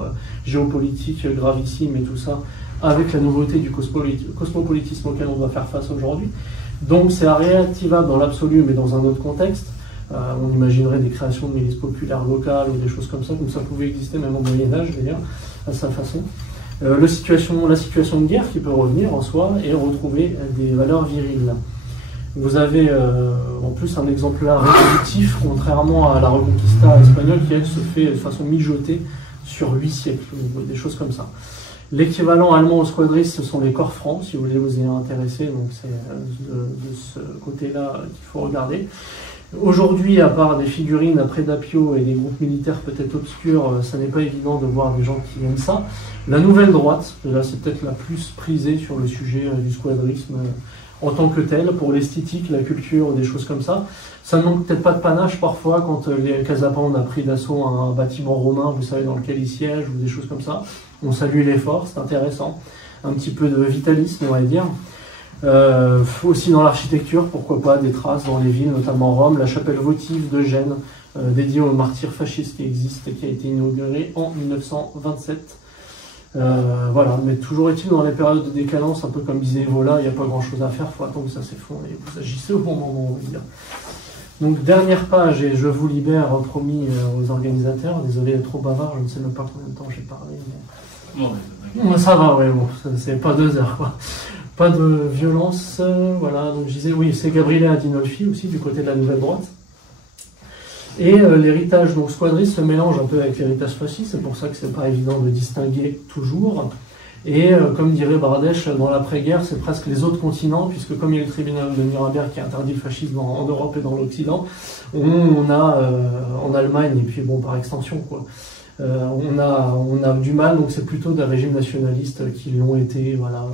géopolitiques gravissimes et tout ça, avec la nouveauté du cosmopolitisme auquel on doit faire face aujourd'hui. Donc c'est réactivable dans l'absolu, mais dans un autre contexte. On imaginerait des créations de milices populaires locales ou des choses comme ça pouvait exister même au Moyen-Âge d'ailleurs, à sa façon. La situation de guerre qui peut revenir en soi et retrouver des valeurs viriles. Vous avez en plus un exemplaire répétitif, contrairement à la Reconquista espagnole qui, elle, se fait de façon mijotée sur 8 siècles, des choses comme ça. L'équivalent allemand au squadriste, ce sont les corps francs, si vous voulez vous y intéresser, donc c'est de ce côté-là qu'il faut regarder. Aujourd'hui, à part des figurines après Dapio et des groupes militaires peut-être obscurs, ça n'est pas évident de voir des gens qui aiment ça. La nouvelle droite, là c'est peut-être la plus prisée sur le sujet du squadrisme en tant que tel, pour l'esthétique, la culture, des choses comme ça. Ça ne manque peut-être pas de panache parfois quand les Casapans a pris d'assaut un bâtiment romain, vous savez, dans lequel ils siègent, ou des choses comme ça. On salue l'effort, c'est intéressant. Un petit peu de vitalisme, on va dire. Aussi dans l'architecture, pourquoi pas, des traces dans les villes, notamment Rome, la chapelle votive de Gênes, dédiée aux martyrs fascistes qui existe et qui a été inaugurée en 1927. Voilà, mais toujours est-il, dans les périodes de décadence, un peu comme disait Evola, il n'y a pas grand-chose à faire, il faut attendre que ça s'effondre et vous agissez au bon moment, on va dire. Donc dernière page, et je vous libère, promis aux organisateurs, désolé d'être trop bavard, je ne sais même pas combien de temps j'ai parlé. Mais... Bon, ça va, ouais, bon, c'est pas 2 heures, quoi. Pas de violence, voilà, donc je disais, oui, c'est Gabriele Adinolfi aussi, du côté de la nouvelle droite. Et l'héritage donc squadriste se mélange un peu avec l'héritage fasciste, c'est pour ça que c'est pas évident de distinguer toujours. Et comme dirait Bardèche, dans l'après-guerre, c'est presque les autres continents, puisque comme il y a le tribunal de Nuremberg qui interdit le fascisme en Europe et dans l'Occident, on a en Allemagne, et puis bon, par extension, quoi. On a du mal, donc c'est plutôt des régimes nationalistes qui l'ont été, voilà,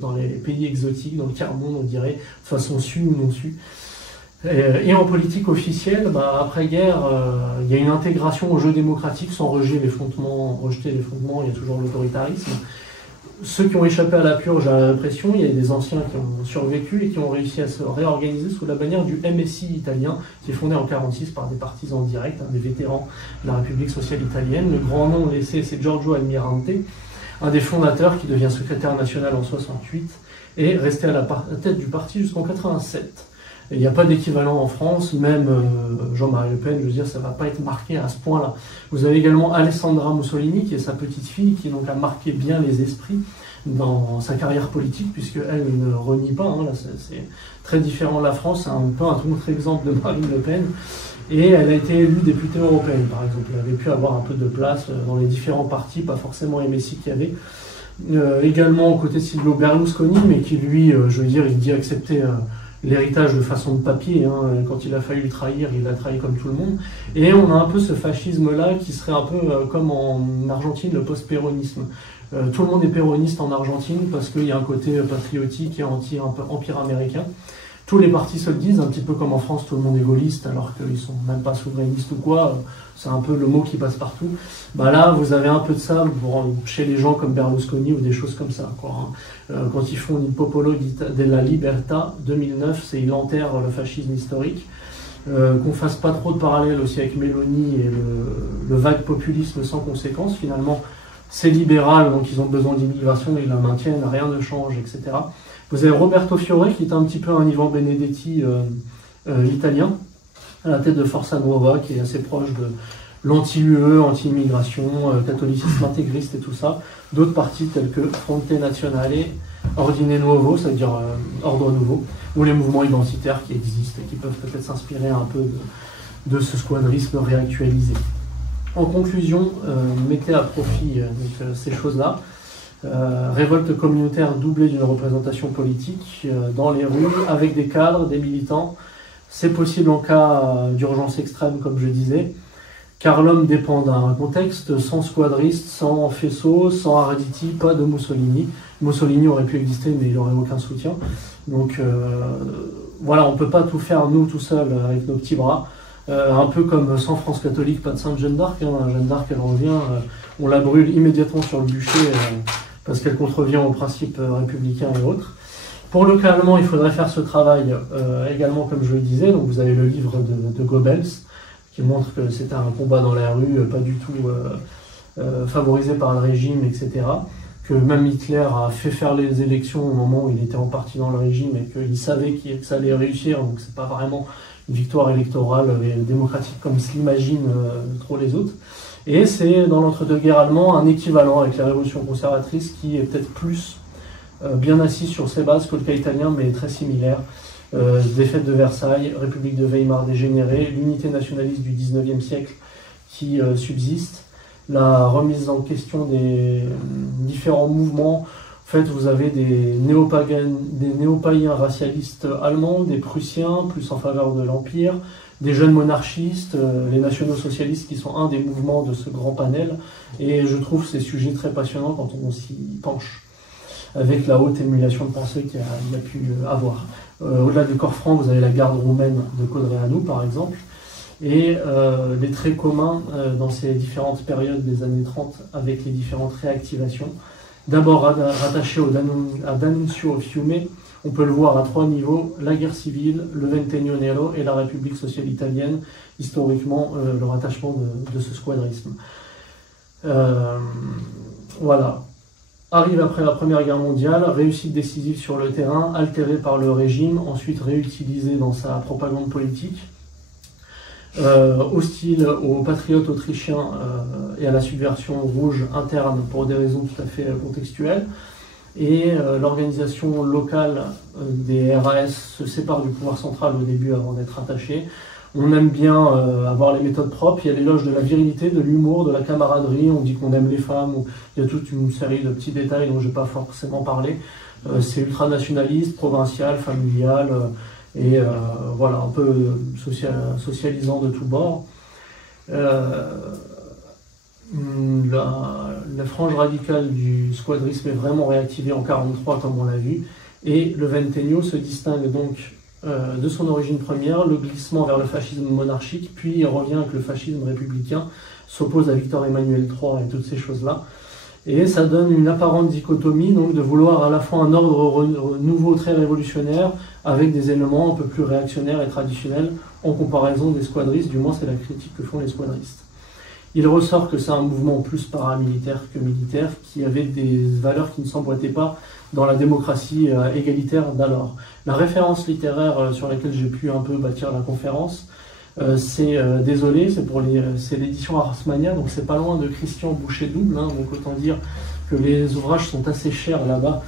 dans les pays exotiques, dans le tiers-monde, on dirait, de façon su ou non su. Et en politique officielle, après-guerre, il y a une intégration au jeu démocratique sans rejeter les fondements, il y a toujours l'autoritarisme. Ceux qui ont échappé à la purge, à la répression, il y a des anciens qui ont survécu et qui ont réussi à se réorganiser sous la bannière du MSI italien, qui est fondé en 1946 par des partisans directs, des vétérans de la République sociale italienne. Le grand nom laissé, c'est Giorgio Almirante, un des fondateurs qui devient secrétaire national en 1968 et resté à la tête du parti jusqu'en 1987. Il n'y a pas d'équivalent en France, même Jean-Marie Le Pen, je veux dire, ça ne va pas être marqué à ce point-là. Vous avez également Alessandra Mussolini, qui est sa petite fille, qui donc a marqué bien les esprits dans sa carrière politique, puisqu'elle ne renie pas, hein, là c'est très différent de la France, c'est un peu un contre-exemple de Marine Le Pen, et elle a été élue députée européenne, par exemple. Elle avait pu avoir un peu de place dans les différents partis, pas forcément MSI qu'il y avait. Également, aux côtés de Silvio Berlusconi, mais qui lui, je veux dire, il dit accepter l'héritage de façon de papier. Hein. Quand il a fallu le trahir, il l'a trahi comme tout le monde. Et on a un peu ce fascisme-là qui serait un peu comme en Argentine, le post-péronisme. Tout le monde est péroniste en Argentine parce qu'il y a un côté patriotique et anti-empire américain. Tous les partis se le disent, un petit peu comme en France, tout le monde est gaulliste alors qu'ils sont même pas souverainistes ou quoi. C'est un peu le mot qui passe partout. Bah là, vous avez un peu de ça chez les gens comme Berlusconi ou des choses comme ça, quoi. Quand ils font Il Popolo della Libertà 2009, il enterre le fascisme historique. Qu'on fasse pas trop de parallèles aussi avec Meloni et le vague populisme sans conséquence. Finalement, c'est libéral, donc ils ont besoin d'immigration, ils la maintiennent, rien ne change, etc. Vous avez Roberto Fiore qui est un petit peu un Ivan Benedetti italien, à la tête de Forza Nuova, qui est assez proche de l'anti-UE, anti-immigration, catholicisme intégriste et tout ça. D'autres partis tels que Fronte Nazionale, Ordine Nuovo, c'est-à-dire Ordre Nouveau, ou les mouvements identitaires qui existent et qui peuvent peut-être s'inspirer un peu de ce squadrisme réactualisé. En conclusion, mettez à profit ces choses-là. Révolte communautaire doublée d'une représentation politique dans les rues, avec des cadres, des militants. C'est possible en cas d'urgence extrême, comme je disais, car l'homme dépend d'un contexte. Sans squadriste, sans faisceau, sans Arditi, pas de Mussolini. Mussolini aurait pu exister, mais il n'aurait aucun soutien. Donc voilà, on ne peut pas tout faire nous tout seuls avec nos petits bras. Un peu comme sans France catholique, pas de Sainte Jeanne d'Arc. Hein. Jeanne d'Arc, elle revient, on la brûle immédiatement sur le bûcher parce qu'elle contrevient aux principes républicains et autres. Pour le cas allemand, il faudrait faire ce travail également, comme je le disais. Donc vous avez le livre de Goebbels qui montre que c'était un combat dans la rue, pas du tout favorisé par le régime, etc. Que même Hitler a fait faire les élections au moment où il était en partie dans le régime et qu'il savait que ça allait réussir. Donc c'est pas vraiment une victoire électorale démocratique comme s'imaginent trop les autres. Et c'est dans l'entre-deux-guerres allemand un équivalent avec la révolution conservatrice qui est peut-être plus bien assis sur ses bases que le cas italien, mais très similaire. Défaite de Versailles, République de Weimar dégénérée, l'unité nationaliste du 19e siècle qui subsiste, la remise en question des différents mouvements. En fait, vous avez des néo-païens racialistes allemands, des Prussiens, plus en faveur de l'Empire, des jeunes monarchistes, les nationaux-socialistes qui sont un des mouvements de ce grand panel. Et je trouve ces sujets très passionnants quand on s'y penche, avec la haute émulation de pensée qu'il y a pu avoir. Au-delà du corps franc, vous avez la garde roumaine de Codreanu, par exemple, et les traits communs dans ces différentes périodes des années 30 avec les différentes réactivations. D'abord rattaché à D'Annunzio Fiume, on peut le voir à trois niveaux, la guerre civile, le Ventennio Nero et la République sociale italienne, historiquement le rattachement de ce squadrisme. Voilà. Arrive après la Première Guerre mondiale, réussite décisive sur le terrain, altérée par le régime, ensuite réutilisée dans sa propagande politique. Hostile aux patriotes autrichiens et à la subversion rouge interne pour des raisons tout à fait contextuelles. Et l'organisation locale des RAS se sépare du pouvoir central au début avant d'être attachée. On aime bien avoir les méthodes propres, il y a l'éloge de la virilité, de l'humour, de la camaraderie, on dit qu'on aime les femmes, il y a toute une série de petits détails dont je ne vais pas forcément parler. C'est ultranationaliste, provincial, familial, et voilà, un peu socialisant de tous bords. La frange radicale du squadrisme est vraiment réactivée en 1943, comme on l'a vu, et le Ventennio se distingue donc de son origine première, le glissement vers le fascisme monarchique, puis il revient avec le fascisme républicain, s'oppose à Victor Emmanuel III et toutes ces choses-là. Et ça donne une apparente dichotomie, donc de vouloir à la fois un ordre nouveau très révolutionnaire, avec des éléments un peu plus réactionnaires et traditionnels, en comparaison des squadristes, du moins c'est la critique que font les squadristes. Il ressort que c'est un mouvement plus paramilitaire que militaire, qui avait des valeurs qui ne s'emboîtaient pas dans la démocratie égalitaire d'alors. La référence littéraire sur laquelle j'ai pu un peu bâtir la conférence, c'est désolé, c'est l'édition Arsmania, donc c'est pas loin de Christian Boucher-Double, hein, donc autant dire que les ouvrages sont assez chers là-bas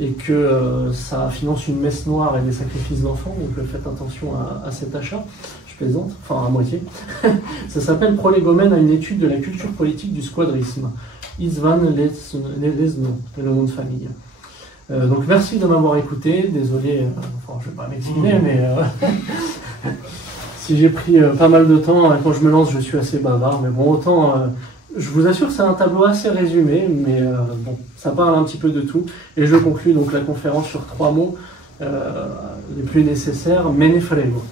et que ça finance une messe noire et des sacrifices d'enfants, donc faites attention à cet achat. Je plaisante, enfin à moitié. Ça s'appelle Prolégomène à une étude de la culture politique du squadrisme. Isvan Lesno, le nom de famille. Donc merci de m'avoir écouté, désolé, enfin je vais pas m'excuser, mais si j'ai pris pas mal de temps, quand je me lance je suis assez bavard, mais bon autant, je vous assure c'est un tableau assez résumé, mais bon, ça parle un petit peu de tout, et je conclus donc la conférence sur 3 mots les plus nécessaires, Menefrego.